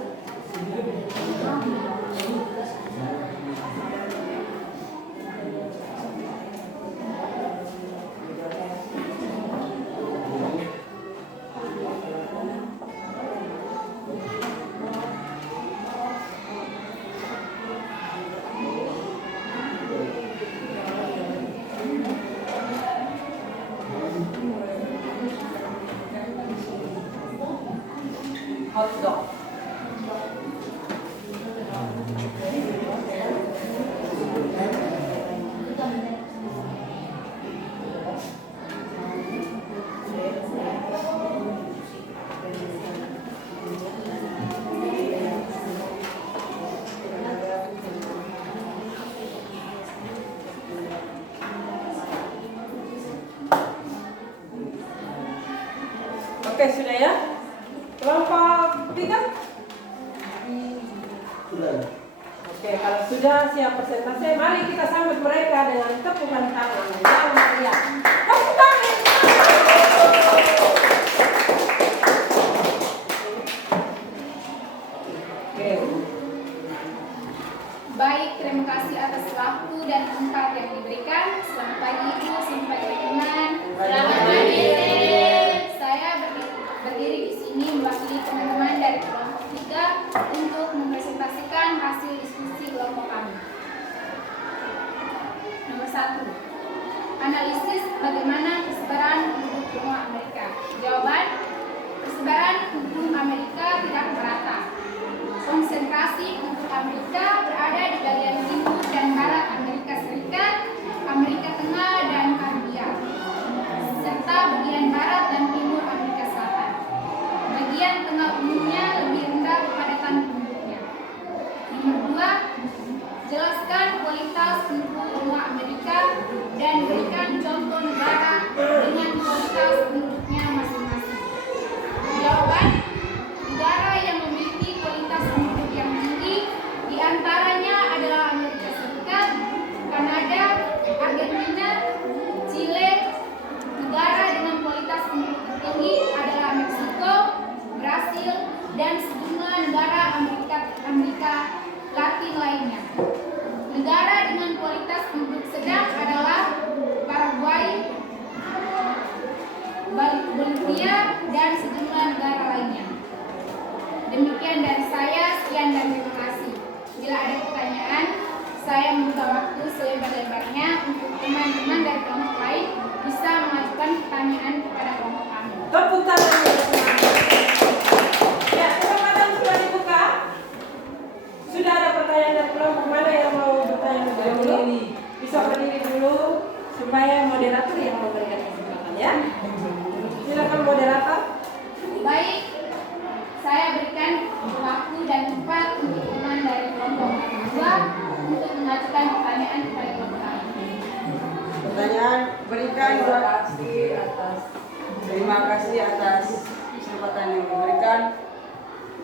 Hot dog. Oke, sudah ya. Kelompok 3? Sudah. Oke, kalau sudah siap presentasi, mari kita sambut mereka dengan tepukan tangan yang meriah. Tepuk tangan. Oke. Baik, terima kasih atas waktu dan tempat yang diberikan. Selamat pagi Ibu, selamat pagi teman-teman. Selamat pagi. Saya berdiri di sini mewakili teman-teman dari kelompok 3 untuk mempresentasikan hasil diskusi kelompok kami. Nomor 1. Analisis bagaimana persebaran penduduk benua Amerika. Jawaban: persebaran penduduk Amerika tidak merata. Konsentrasi penduduk Amerika berada di bagian timur dan barat Amerika Serikat, Amerika Tengah, dan Karibia, serta bagian barat dan timur Amerika Selatan. Bagian tengah umumnya lebih rendah kepadatan penduduknya. Nomor 2, jelaskan kualitas penduduk benua Amerika dan berikan contoh negara dengan kualitas penduduknya masing-masing. Jawaban: negara yang memiliki kualitas penduduk yang tinggi diantaranya adalah Amerika Serikat, Kanada, Argentina, Chile. Negara dengan kualitas penduduk tertinggi adalah Meksiko, Brasil, dan sejumlah negara Amerika Latin lainnya. Negara dengan kualitas penduduk sedang adalah Paraguay, Bolivia, dan sejumlah negara lainnya. Demikian dari saya, sekian dan terima kasih. Bila ada pertanyaan, saya membuka waktu selebar-lebarnya untuk teman-teman dari kelompok lain bisa mengajukan pertanyaan kepada kelompok kami. Tepuk tangan ya teman-teman. Ya, kesempatan sudah dibuka. Sudah ada pertanyaan dari kelompok mana yang mau bertanya dulu? Bisa berdiri dulu supaya moderator yang memberikan kesempatan ya. Silakan moderator. Baik, saya berikan waktu dan tempat untuk teman dari kelompok kedua untuk mengajukan pertanyaan kepada kelompok kami. Pertanyaan berikan terima kasih atas kesempatan yang diberikan.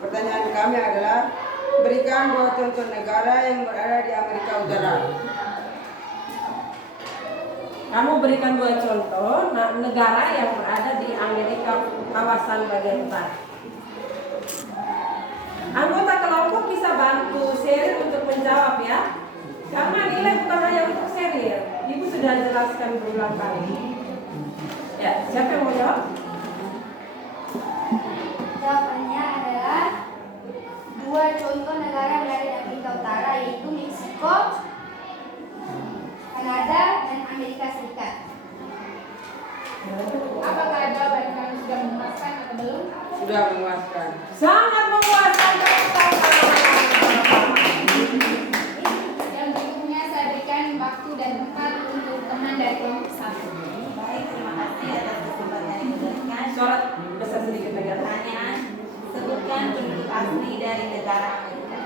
Pertanyaan kami adalah berikan 2 contoh negara yang berada di Amerika Utara. Kamu berikan 2 contoh negara yang berada di Amerika kawasan bagian utara. Anggota kelompok bisa bantu share untuk menjawab ya. Karena nilai bukan hanya untuk share. Ibu sudah jelaskan berulang kali. Ya, siapa yang mau jawab? Jawabannya adalah 2 contoh negara yang berada di Amerika Utara, yaitu Meksiko, Kanada, dan Amerika Serikat. Apakah jawaban kami sudah memuaskan atau belum? Sudah memuaskan. Sangat memuaskan. Yang berikutnya saya berikan waktu dan tempat untuk teman dari kelompok 1. Baik, terima kasih atas kesempatan yang diberikan. Suara besar sedikit lagi. Pertanyaan, sebutkan penduduk asli dari negara Amerika.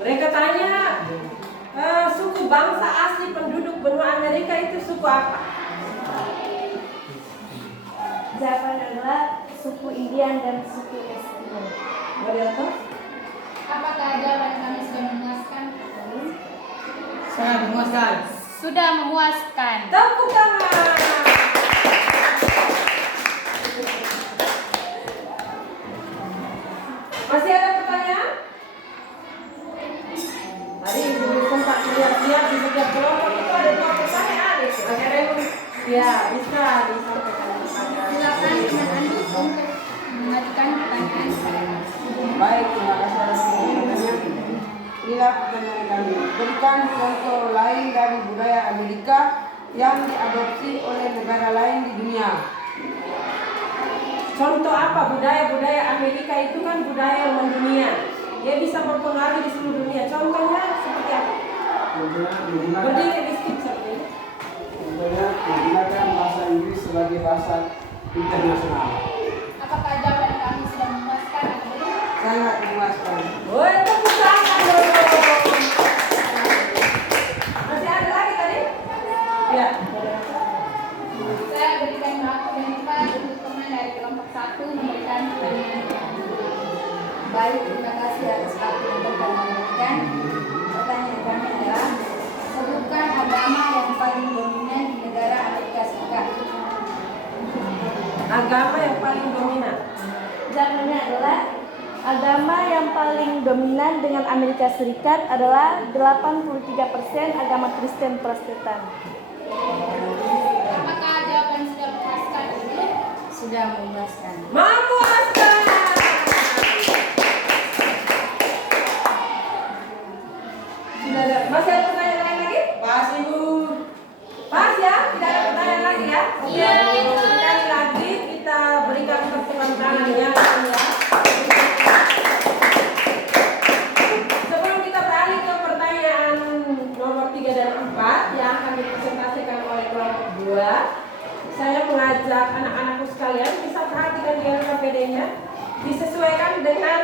Mereka tanya suku bangsa asli penduduk benua Amerika itu suku apa? Jawaban adalah suku Indian dan suku Eskimo. Moderator? Apakah jawaban kami sudah memuaskan atau belum? Sangat memuaskan. Sudah memuaskan. Tepuk tangan. Masih ada pertanyaan? Tadi ibu sempat lihat-lihat di setiap kelompok itu ada 2 pertanyaan. Ada yang ya bisa disampaikan kepada. Silakan teman Andus untuk mengajukan pertanyaan kepada kami. Baik, terima kasih atas pertanyaannya. Inilah pertanyaan kami. Berikan contoh lain dari budaya Amerika yang diadopsi oleh negara lain di dunia. Contoh apa budaya-budaya Amerika itu kan budaya yang mendunia. Dia bisa mempengaruhi di seluruh dunia. Contohnya seperti apa? Berdiri di skip seperti ini. Contohnya menggunakan bahasa Inggris sebagai bahasa internasional. Apakah jawaban kami sudah memuaskan atau belum? Sangat memuaskan. Woi, tepuk tangan dong. Masih ada lagi tadi? Ya. Saya berikan waktu dan tempat untuk teman dari kelompok 1 agama yang paling dominan dengan Amerika Serikat adalah 83% agama Kristen Protestan. Apakah jawaban sudah memuaskan Ibu? Sudah memuaskan. Memuaskan. Sudah ada. Masih ada pertanyaan lain lagi? Pas Ibu. Pas ya? Tidak ada pertanyaan lagi ya? Iya, Ibu. Sekali lagi kita berikan tepuk tangan ya. Sebelum kita beralih ke pertanyaan nomor 3 dan 4 yang akan dipresentasikan oleh kelompok 2, saya mengajak anak-anakku sekalian bisa perhatikan di LKPD-nya, disesuaikan dengan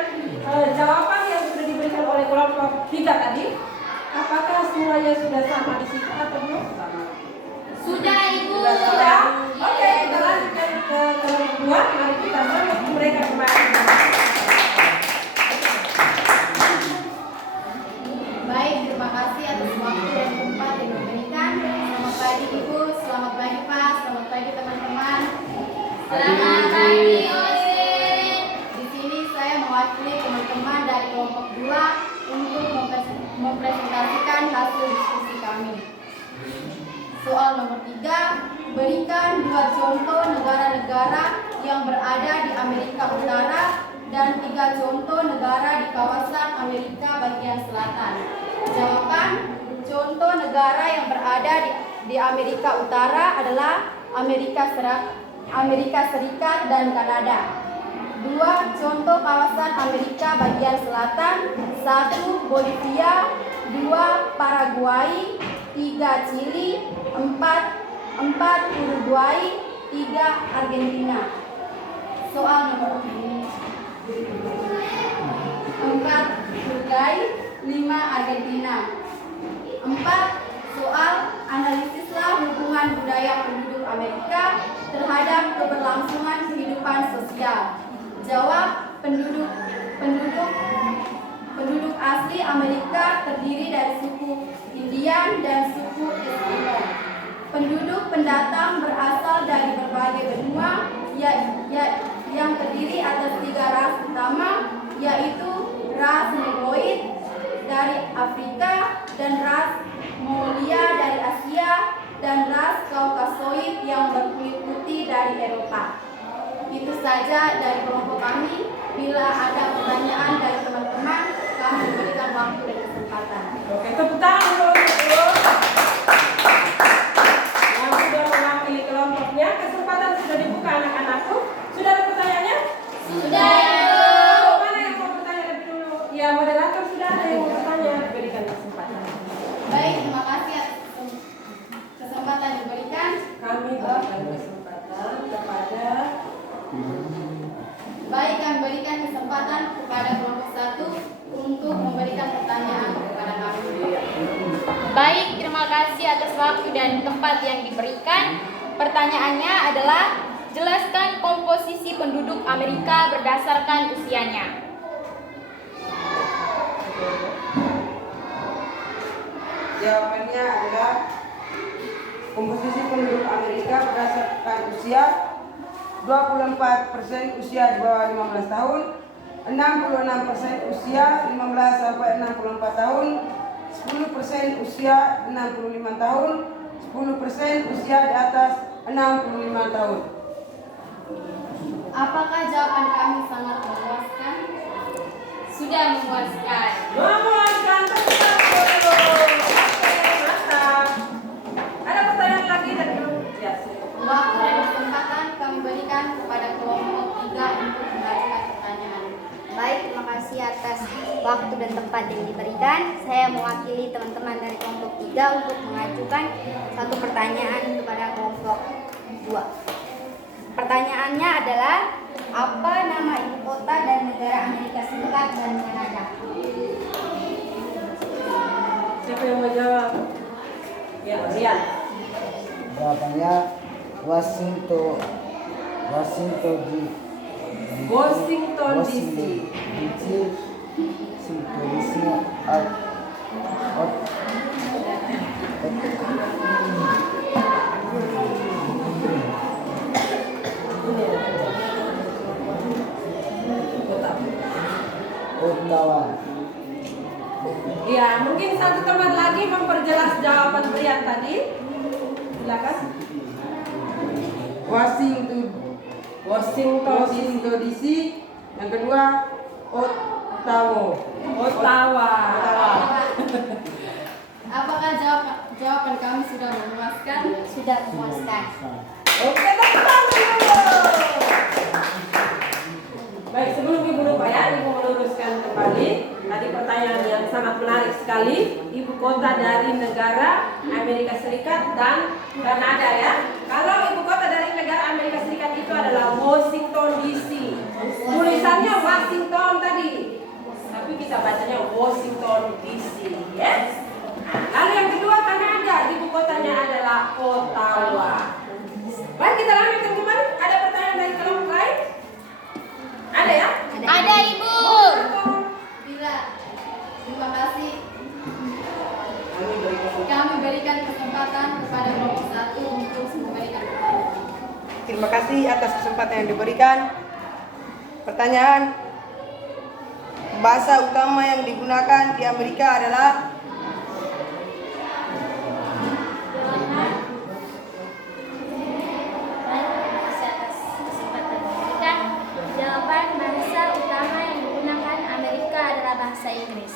jawaban yang sudah diberikan oleh kelompok 3 tadi. Apakah semuanya sudah sama di situ atau belum? Sudah, Ibu. Sudah? Oke, kita lanjutkan ke kelompok 2. Mari kita sambut mereka kembali. Baik, terima kasih atas waktu dan tempat yang diberikan. Selamat pagi Ibu, selamat pagi Pak, selamat pagi teman-teman. Selamat pagi, Osin. Di sini saya mewakili teman-teman dari kelompok 2 untuk mempresentasikan hasil diskusi kami. Soal nomor 3, berikan 2 contoh negara-negara yang berada di Amerika Utara dan 3 contoh negara di kawasan Amerika bagian selatan. Jawaban, contoh negara yang berada di Amerika Utara adalah Amerika Serikat dan Kanada. 2 contoh kawasan Amerika bagian selatan, 1 Bolivia, 2 Paraguay, 3 Chili, 4 Uruguay, 3 Argentina. Soal nomor 4 Uruguay, 5 Argentina. 4 soal analisislah hubungan budaya penduduk Amerika terhadap keberlangsungan kehidupan sosial. Jawab, penduduk asli Amerika terdiri dari suku Indian dan suku Eskimo. Penduduk pendatang berasal dari berbagai benua yang terdiri atas 3 ras utama, yaitu ras Negroid dari Afrika dan ras Mongolia dari Asia dan ras Kaukasoid yang berkulit putih dari Eropa. Itu saja dari kelompok kami. Bila ada pertanyaan dari teman-teman, kami memberikan waktu dan kesempatan. Oke, tepuk tangan kelompok 2 yang sudah mewakili kelompoknya. Kesempatan sudah dibuka anak-anakku. Sudah ada pertanyaannya? Sudah, Ibu. Mana yang mau bertanya lebih dulu? Ya, moderator sudah ada yang mau bertanya. Berikan kesempatan. Baik, terima kasih atas kesempatan diberikan. Kami berikan kesempatan kepada Baik, kami berikan kesempatan kepada kelompok 1 untuk memberikan pertanyaan kepada kami. Baik, terima kasih atas waktu dan tempat yang diberikan. Pertanyaannya adalah, jelaskan komposisi penduduk Amerika berdasarkan usianya. Jawabannya adalah komposisi penduduk Amerika berdasarkan usia 24% usia di bawah 15 tahun, 66% usia 15 sampai 64 tahun, 10% usia 65 tahun, 10% usia di atas 65 tahun. Apakah jawaban kami sangat memuaskan? Sudah memuaskan. memuaskan. Tepuk tangan dulu. Oke, mantap. Ada pertanyaan lagi dari kelompok? Ya, silakan. Waktu dan kesempatan kami berikan kepada kelompok 3 untuk mengajukan pertanyaan. Baik, terima kasih atas waktu dan tempat yang diberikan. Saya mewakili teman-teman dari kelompok 3 untuk mengajukan satu pertanyaan kepada kelompok 2. Pertanyaannya adalah, apa nama ibu kota dan negara Amerika Serikat dan Kanada? Siapa yang mau jawab? Ya, Rian. Jawabannya Washington DC. Ottawa. Ya, mungkin satu teman lagi memperjelas jawaban Brian tadi. Silakan. Washington DC. Yang kedua Ottawa. Apakah jawaban kami sudah memuaskan? Sudah memuaskan. Oke, tepuk tangan dulu. Baik, sebelum Ibu lupa ya, Ibu meluruskan kembali. Tadi pertanyaan yang sangat menarik sekali. Ibu kota dari negara Amerika Serikat dan Kanada ya. Kalau ibu kota dari negara Amerika Serikat itu adalah Washington DC. Tulisannya Washington tadi, tapi kita bacanya Washington DC ya. Nah, lalu yang kedua Kanada, ibu kotanya adalah Ottawa. Baik, kita lanjut teman-teman. Ada pertanyaan dari kelompok lain? Ada ya? Ada, Ibu. Bila. Terima kasih. Kami berikan kesempatan kepada kelompok 1 untuk memberikan pertanyaan. Terima kasih atas kesempatan yang diberikan. Pertanyaan, bahasa utama yang digunakan di Amerika adalah Jawaban bahasa utama yang digunakan Amerika adalah bahasa Inggris.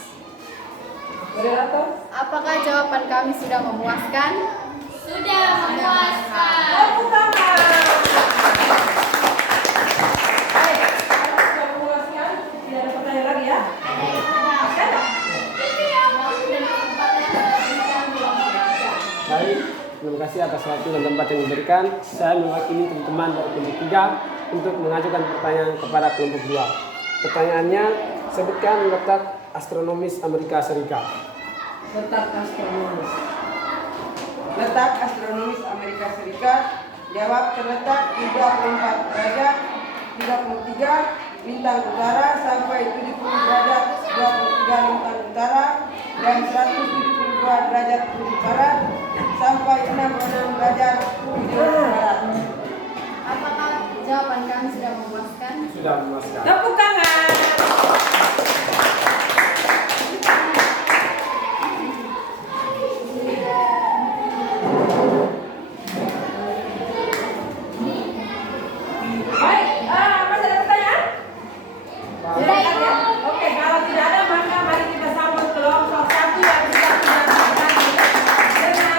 Apakah jawaban kami sudah memuaskan? Sudah memuaskan. Tepuk tangan. Baik, kalau sudah memuaskan, tidak ada pertanyaan lagi ya? Ada. Baik, terima kasih atas waktu dan tempat yang diberikan. Saya mewakili teman-teman dari kelompok 3 untuk mengajukan pertanyaan kepada kelompok 2. Pertanyaannya, sebutkan letak astronomis Amerika Serikat. Letak astronomis. letak astronomis Amerika Serikat. Jawab, terletak 34 derajat 33 lintang utara sampai 70 derajat 23 lintang utara dan 172 derajat bujur barat sampai 66 derajat bujur barat. Apakah jawaban kami sudah memuaskan? Sudah memuaskan. Tepuk tangan. Baik, masih ada pertanyaan? Tidak ya? Oke, kalau tidak ada maka mari kita sambut kelompok 1 yang sudah mendapatkan dengan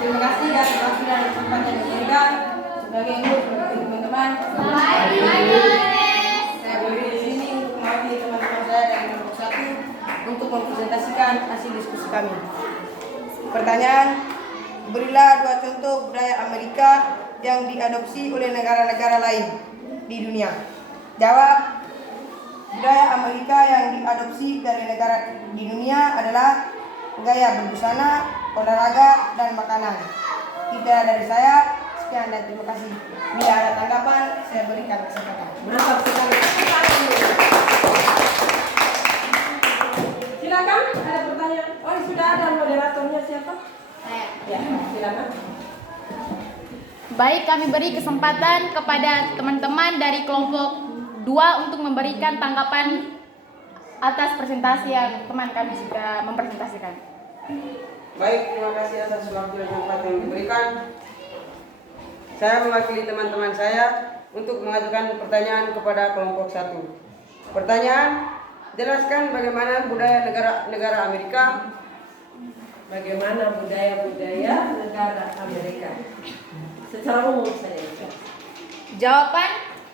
Terima kasih atas waktu dan kesempatan yang diberikan. Sebagai ibu teman-teman, saya berdiri di sini untuk mewakili teman-teman saya dari kelompok 1 untuk mempresentasikan hasil diskusi kami. Pertanyaan, berilah 2 contoh budaya Amerika yang diadopsi oleh negara-negara lain di dunia. Jawab, budaya Amerika yang diadopsi dari negara di dunia adalah gaya berbusana, olahraga, dan makanan. Itu dari saya. Sekian dan terima kasih. Bila ada tanggapan, saya berikan kesempatan. mantap sekali. Silakan, ada pertanyaan. Oh, sudah ada moderatornya siapa? Saya. Ya, silakan. Baik, kami beri kesempatan kepada teman-teman dari kelompok 2 untuk memberikan tanggapan atas presentasi yang teman kami sudah mempresentasikan. Baik, terima kasih atas waktu dan tempat yang diberikan. Saya mewakili teman-teman saya untuk mengajukan pertanyaan kepada kelompok 1. Pertanyaan, jelaskan bagaimana budaya negara Amerika. Bagaimana budaya-budaya negara Amerika? Secara umum saja. Jawaban,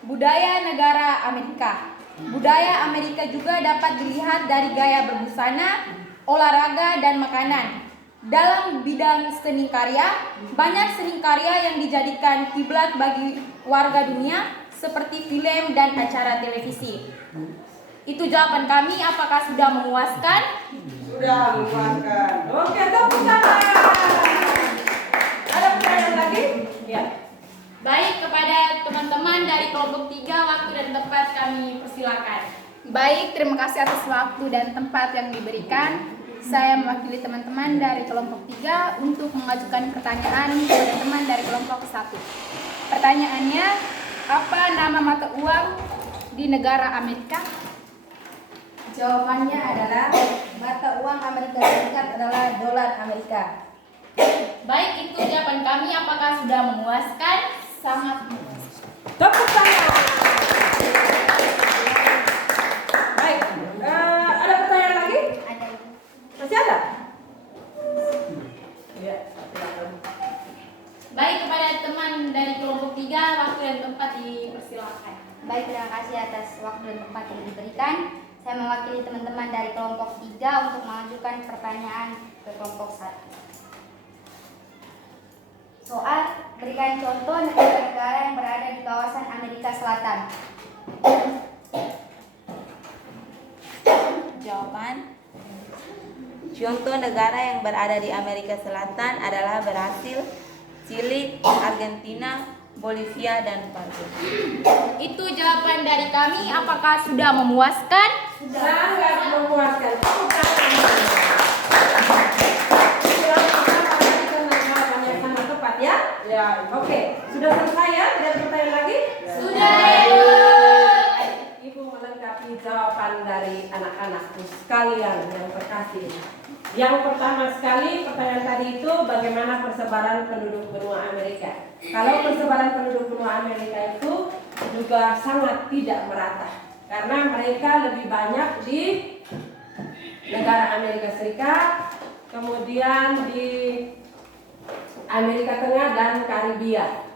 budaya negara Amerika. Budaya Amerika juga dapat dilihat dari gaya berbusana, olahraga, dan makanan. Dalam bidang seni karya, banyak seni karya yang dijadikan kiblat bagi warga dunia seperti film dan acara televisi. Itu jawaban kami. Apakah sudah memuaskan? Sudah memuaskan. Oke, tepuk tangan. Ada pertanyaan lagi? Ya. Baik, kepada teman-teman dari kelompok 3, waktu dan tempat kami persilakan. Baik, terima kasih atas waktu dan tempat yang diberikan. Saya mewakili teman-teman dari kelompok 3 untuk mengajukan pertanyaan kepada teman dari kelompok 1. Pertanyaannya, apa nama mata uang di negara Amerika? Jawabannya adalah mata uang Amerika Serikat adalah dolar Amerika. Baik, itu jawaban kami. Apakah sudah memuaskan? Sangat memuaskan. Tepuk tangan. Baik, ada pertanyaan lagi? Ada. Masih ada? Ya, silakan. Baik, kepada teman dari kelompok 3, waktu dan tempat dipersilakan. Baik, terima kasih atas waktu dan tempat yang diberikan. Saya mewakili teman-teman dari kelompok 3 untuk mengajukan pertanyaan ke kelompok 1. Soal, berikan contoh negara-negara yang berada di kawasan Amerika Selatan. Jawaban. Contoh negara yang berada di Amerika Selatan adalah Brasil, Chili, Argentina, Bolivia, dan Paraguay. Itu jawaban dari kami. Apakah sudah memuaskan? Sangat memuaskan. Tepuk tangan. Jawaban yang sangat tepat ya. Ya, oke. Sudah selesai ya? Tidak ada pertanyaan lagi? Sudah, Ibu. Ibu melengkapi jawaban dari anak-anakku sekalian yang terkasih. Yang pertama sekali pertanyaan tadi itu bagaimana persebaran penduduk benua Amerika. Kalau persebaran penduduk benua Amerika itu juga sangat tidak merata karena mereka lebih banyak di negara Amerika Serikat, kemudian di Amerika Tengah dan Karibia.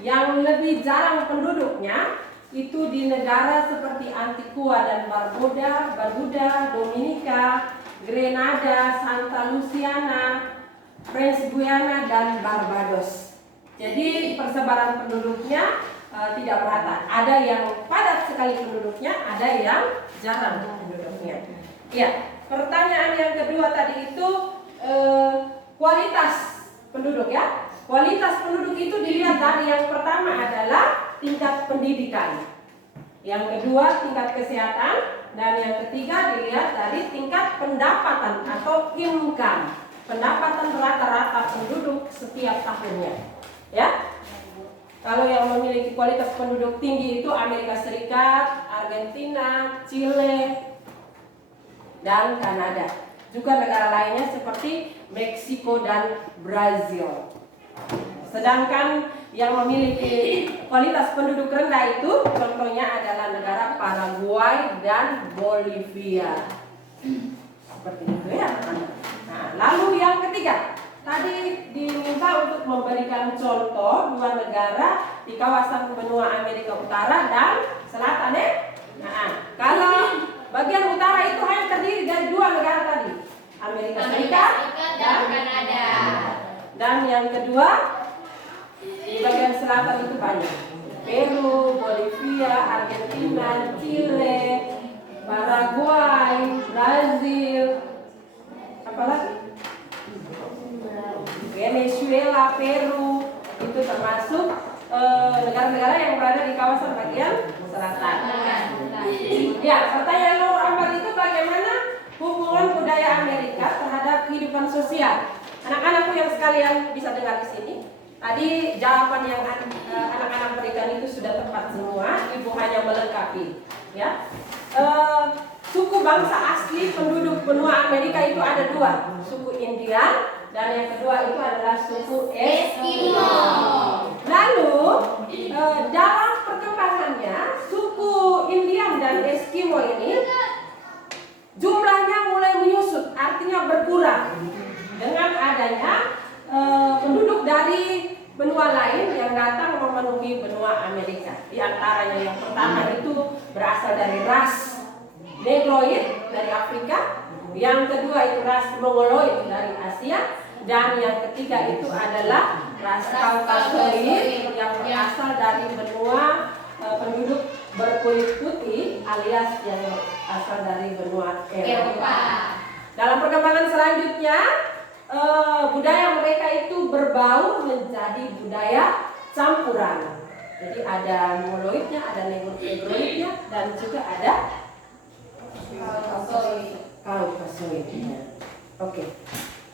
Yang lebih jarang penduduknya itu di negara seperti Antigua dan Barbuda, Dominika, Grenada, Santa Luciana, French Guiana, dan Barbados. Jadi persebaran penduduknya tidak merata. Ada yang padat sekali penduduknya, ada yang jarang penduduknya. Ya, pertanyaan yang kedua tadi itu kualitas penduduk ya. Kualitas penduduk itu dilihat dari yang pertama adalah tingkat pendidikan, yang kedua tingkat kesehatan, dan yang ketiga dilihat dari tingkat pendapatan atau income, pendapatan rata-rata penduduk setiap tahunnya. Ya, kalau yang memiliki kualitas penduduk tinggi itu Amerika Serikat, Argentina, Chile, dan Kanada. Juga negara lainnya seperti Meksiko dan Brazil. Sedangkan yang memiliki kualitas penduduk rendah itu contohnya adalah negara Paraguay dan Bolivia. Seperti itu ya. Nah, lalu yang ketiga, tadi diminta untuk memberikan contoh dua negara di kawasan benua Amerika Utara dan Selatan ya. Nah, kalau bagian utara itu hanya terdiri dari dua negara tadi, Amerika Serikat dan Kanada. Dan yang kedua di bagian selatan itu banyak, Peru, Bolivia, Argentina, Chile, Paraguay, Brazil, apa lagi? Venezuela, Peru, itu termasuk negara-negara yang berada di kawasan bagian selatan. Ya, pertanyaan nomor 4 itu bagaimana hubungan budaya Amerika terhadap kehidupan sosial. Anak-anakku yang sekalian bisa dengar di sini. Tadi jawaban yang anak-anak berikan itu sudah tepat semua. Ibu hanya melengkapi. Ya, suku bangsa asli penduduk benua Amerika itu ada dua, suku Indian dan yang kedua itu adalah suku Eskimo. Lalu dalam perkembangannya suku Indian dan Eskimo ini jumlahnya mulai menyusut, artinya berkurang dengan adanya penduduk dari benua lain yang datang memenuhi benua Amerika. Di antaranya yang pertama itu berasal dari ras Negroid dari Afrika, yang kedua itu ras Mongoloid dari Asia, dan yang ketiga itu adalah ras Kaukasoid yang berasal dari benua penduduk berkulit putih alias yang asal dari benua Eropa. Dalam perkembangan selanjutnya budaya mereka itu berbaur menjadi budaya campuran. Jadi ada Mongoloidnya, ada Negroidnya, dan juga ada Kaukasoidnya. Oke.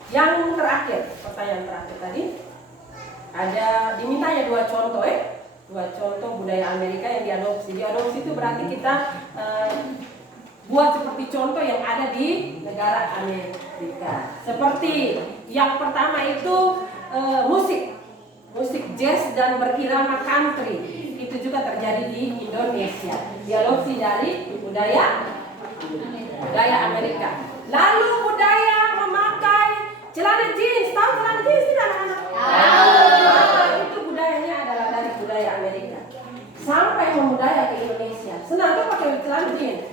Yang terakhir, pertanyaan terakhir tadi ada dimintanya dua contoh Dua contoh budaya Amerika yang diadopsi. Diadopsi itu berarti kita buat seperti contoh yang ada di negara Amerika. Seperti yang pertama itu musik jazz dan berirama country. Itu juga terjadi di Indonesia. Diadopsi dari budaya Amerika. Lalu budaya memakai celana jeans. Tahu celana jeans tidak anak-anak? Itu budayanya adalah dari budaya Amerika. Sampai membudaya ke Indonesia. Senang tuh pakai celana jeans.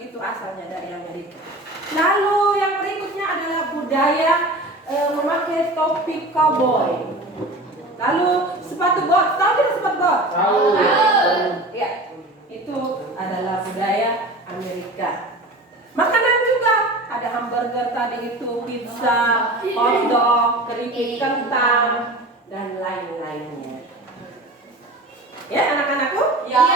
Itu asalnya dari Amerika. Lalu yang berikutnya adalah budaya memakai topi cowboy. Lalu sepatu bot. Tahu tidak sepatu bot? Tahu. Ya, itu adalah budaya Amerika. Makanan juga ada hamburger tadi itu, pizza, hotdog, keripik kentang dan lain-lainnya. Ya anak-anakku? Ya.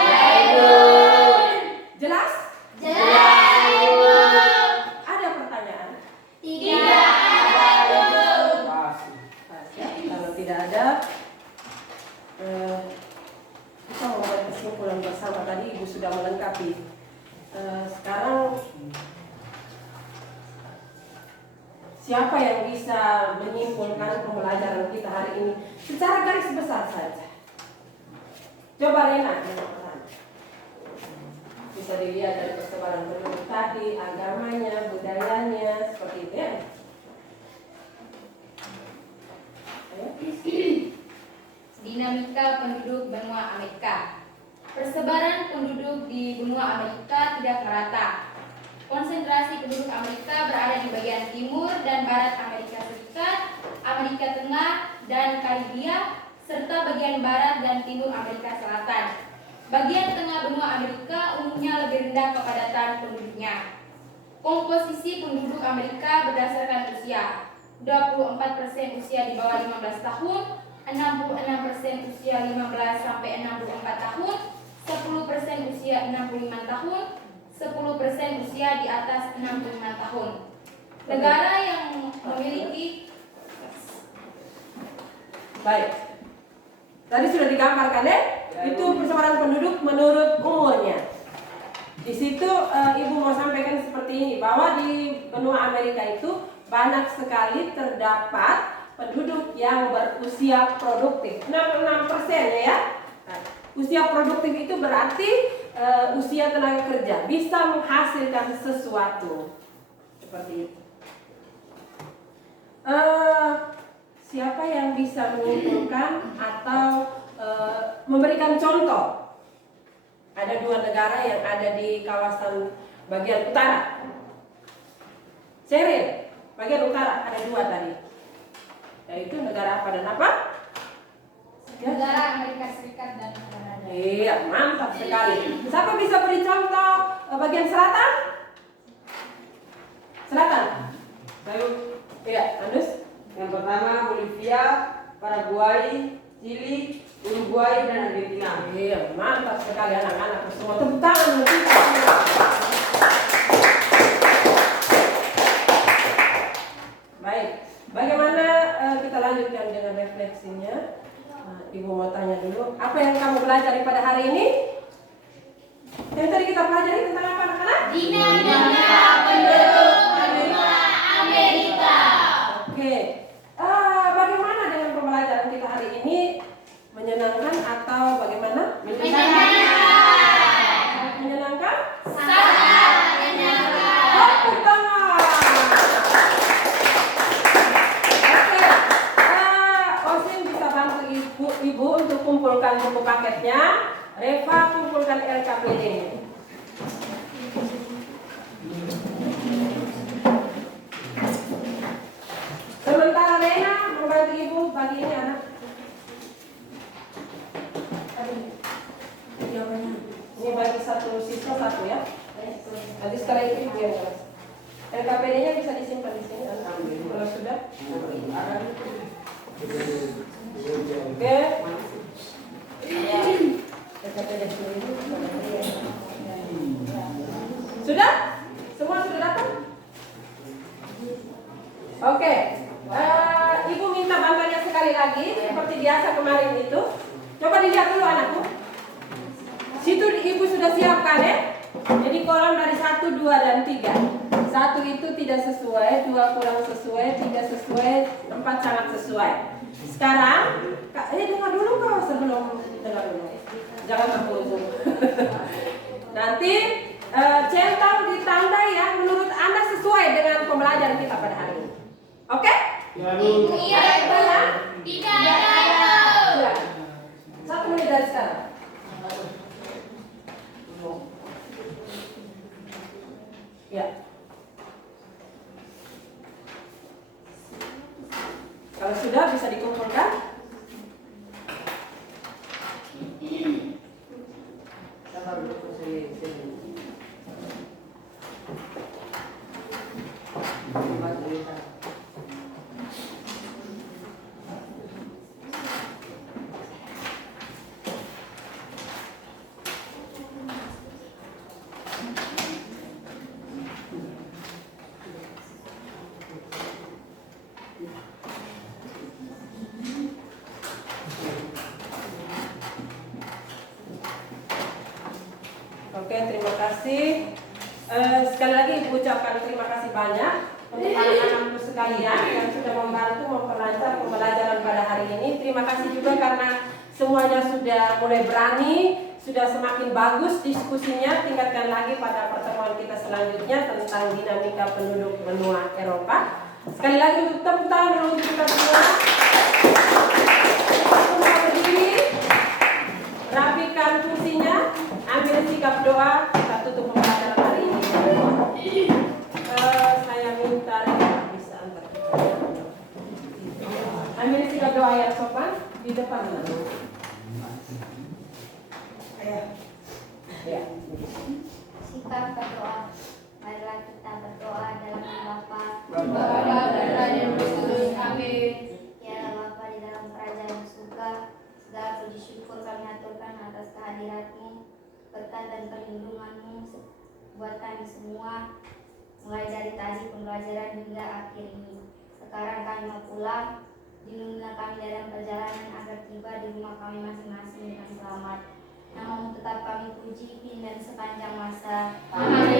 Jelas? Jelas. Ada pertanyaan? Tidak ada. Kalau tidak ada, kita membuat kesimpulan bersama. Tadi Ibu sudah melengkapi. Sekarang siapa yang bisa menyimpulkan pembelajaran kita hari ini secara garis besar saja? Coba Rena, bisa dilihat dari persebaran penduduk tadi, agamanya, budayanya, seperti itu ya. Dinamika penduduk benua Amerika. Persebaran penduduk di benua Amerika tidak merata. Konsentrasi penduduk Amerika berada di bagian timur dan barat Amerika Serikat, Amerika Tengah, dan Karibia, serta bagian barat dan timur Amerika Selatan. Bagian tengah benua Amerika umumnya lebih rendah kepadatan penduduknya. Komposisi penduduk Amerika berdasarkan usia: 24% usia di bawah 15 tahun, 66% usia 15 sampai 64 tahun, 10% usia 65 tahun, 10% usia di atas 65 tahun. Negara yang memiliki baik. Tadi sudah digambarkan ya, itu persebaran penduduk menurut umurnya. Di situ Ibu mau sampaikan seperti ini, bahwa di benua Amerika itu banyak sekali terdapat penduduk yang berusia produktif, 66% ya. Nah, usia produktif itu berarti usia tenaga kerja, bisa menghasilkan sesuatu seperti itu. Siapa yang bisa menyimpulkan atau memberikan contoh? Ada dua negara yang ada di kawasan bagian utara. Sheryl, bagian utara ada dua tadi. Yaitu negara apa dan apa? negara Amerika Serikat dan Kanada. Iya, mantap sekali. Siapa bisa beri contoh bagian selatan? Selatan. Iya, Andus. Yang pertama Bolivia, Paraguay, Chili, Uruguay, dan Argentina. Iya, mantap sekali anak-anak semua. Tepuk tangan untuk kita. Baik, bagaimana kita lanjutkan dengan refleksinya? Ibu mau tanya dulu, apa yang kamu pelajari pada hari ini? Yang tadi kita pelajari tentang apa anak-anak? Dinamika penduduk benua Amerika. Oke. Bagaimana dengan pembelajaran kita hari ini? Menyenangkan atau bagaimana? Menyenangkan. Menyenangkan? Sangat menyenangkan. Tepuk tangan. Oke. Osin bisa bantu ibu untuk kumpulkan buku paketnya. Reva kumpulkan LKPD-nya. Sementara Rena membantu ibu bagi ini anak. Ini bagi satu siswa satu ya. Nanti setelah itu ibu yang kelas. LKPD-nya bisa disimpan di sini. Kalau sudah. Oke. LKPD sudah? Semua sudah datang? Oke. Ibu minta bantuannya sekali lagi seperti biasa kemarin itu. Coba dilihat dulu anakku. Situ ibu sudah siapkan ya. Jadi kolom dari 1, 2, dan 3. 1 itu tidak sesuai, 2 kurang sesuai, 3 sesuai, 4 sangat sesuai. Sekarang, dengar dulu kau sebelum dengar dulu. Jangan terpuruk. Nanti centang ditandai ya menurut Anda sesuai dengan pembelajaran kita pada hari ini. Oke? Iya, Ibu. Tidak ada. Ya. 1 menit dari sekarang. Ya. Kalau sudah bisa dikumpulkan. Oke, terima kasih. Sekali lagi Ibu ucapkan terima kasih banyak untuk anak-anakku sekalian yang sudah membantu memperlancar pembelajaran pada hari ini. Terima kasih juga karena semuanya sudah mulai berani, sudah semakin bagus diskusinya. Tingkatkan lagi pada pertemuan kita selanjutnya tentang dinamika penduduk benua Eropa. Sekali lagi untuk tepuk tangan untuk kita semua. Semua berdiri, rapikan kursinya, ambil sikap doa, kita tutup pembelajaran hari ini. Saya minta bisa antar kita. Ambil sikap doa yang sopan di depan. Ya. Sikap berdoa. Marilah kita berdoa dalam nama Bapa, Bapa dan Raja dan Roh Kudus. Amin. ya Bapa di dalam kerajaan surga. Segala puji syukur kami aturkan atas kehadirat-Mu, berkat dan perlindungan-Mu buat kami semua, mulai dari tadi pembelajaran hingga akhir ini. Sekarang kami mau pulang, lindungilah kami dalam perjalanan agar tiba di rumah kami masing-masing dengan selamat. Nama-Mu tetap kami puji kini dan sepanjang masa. Amin.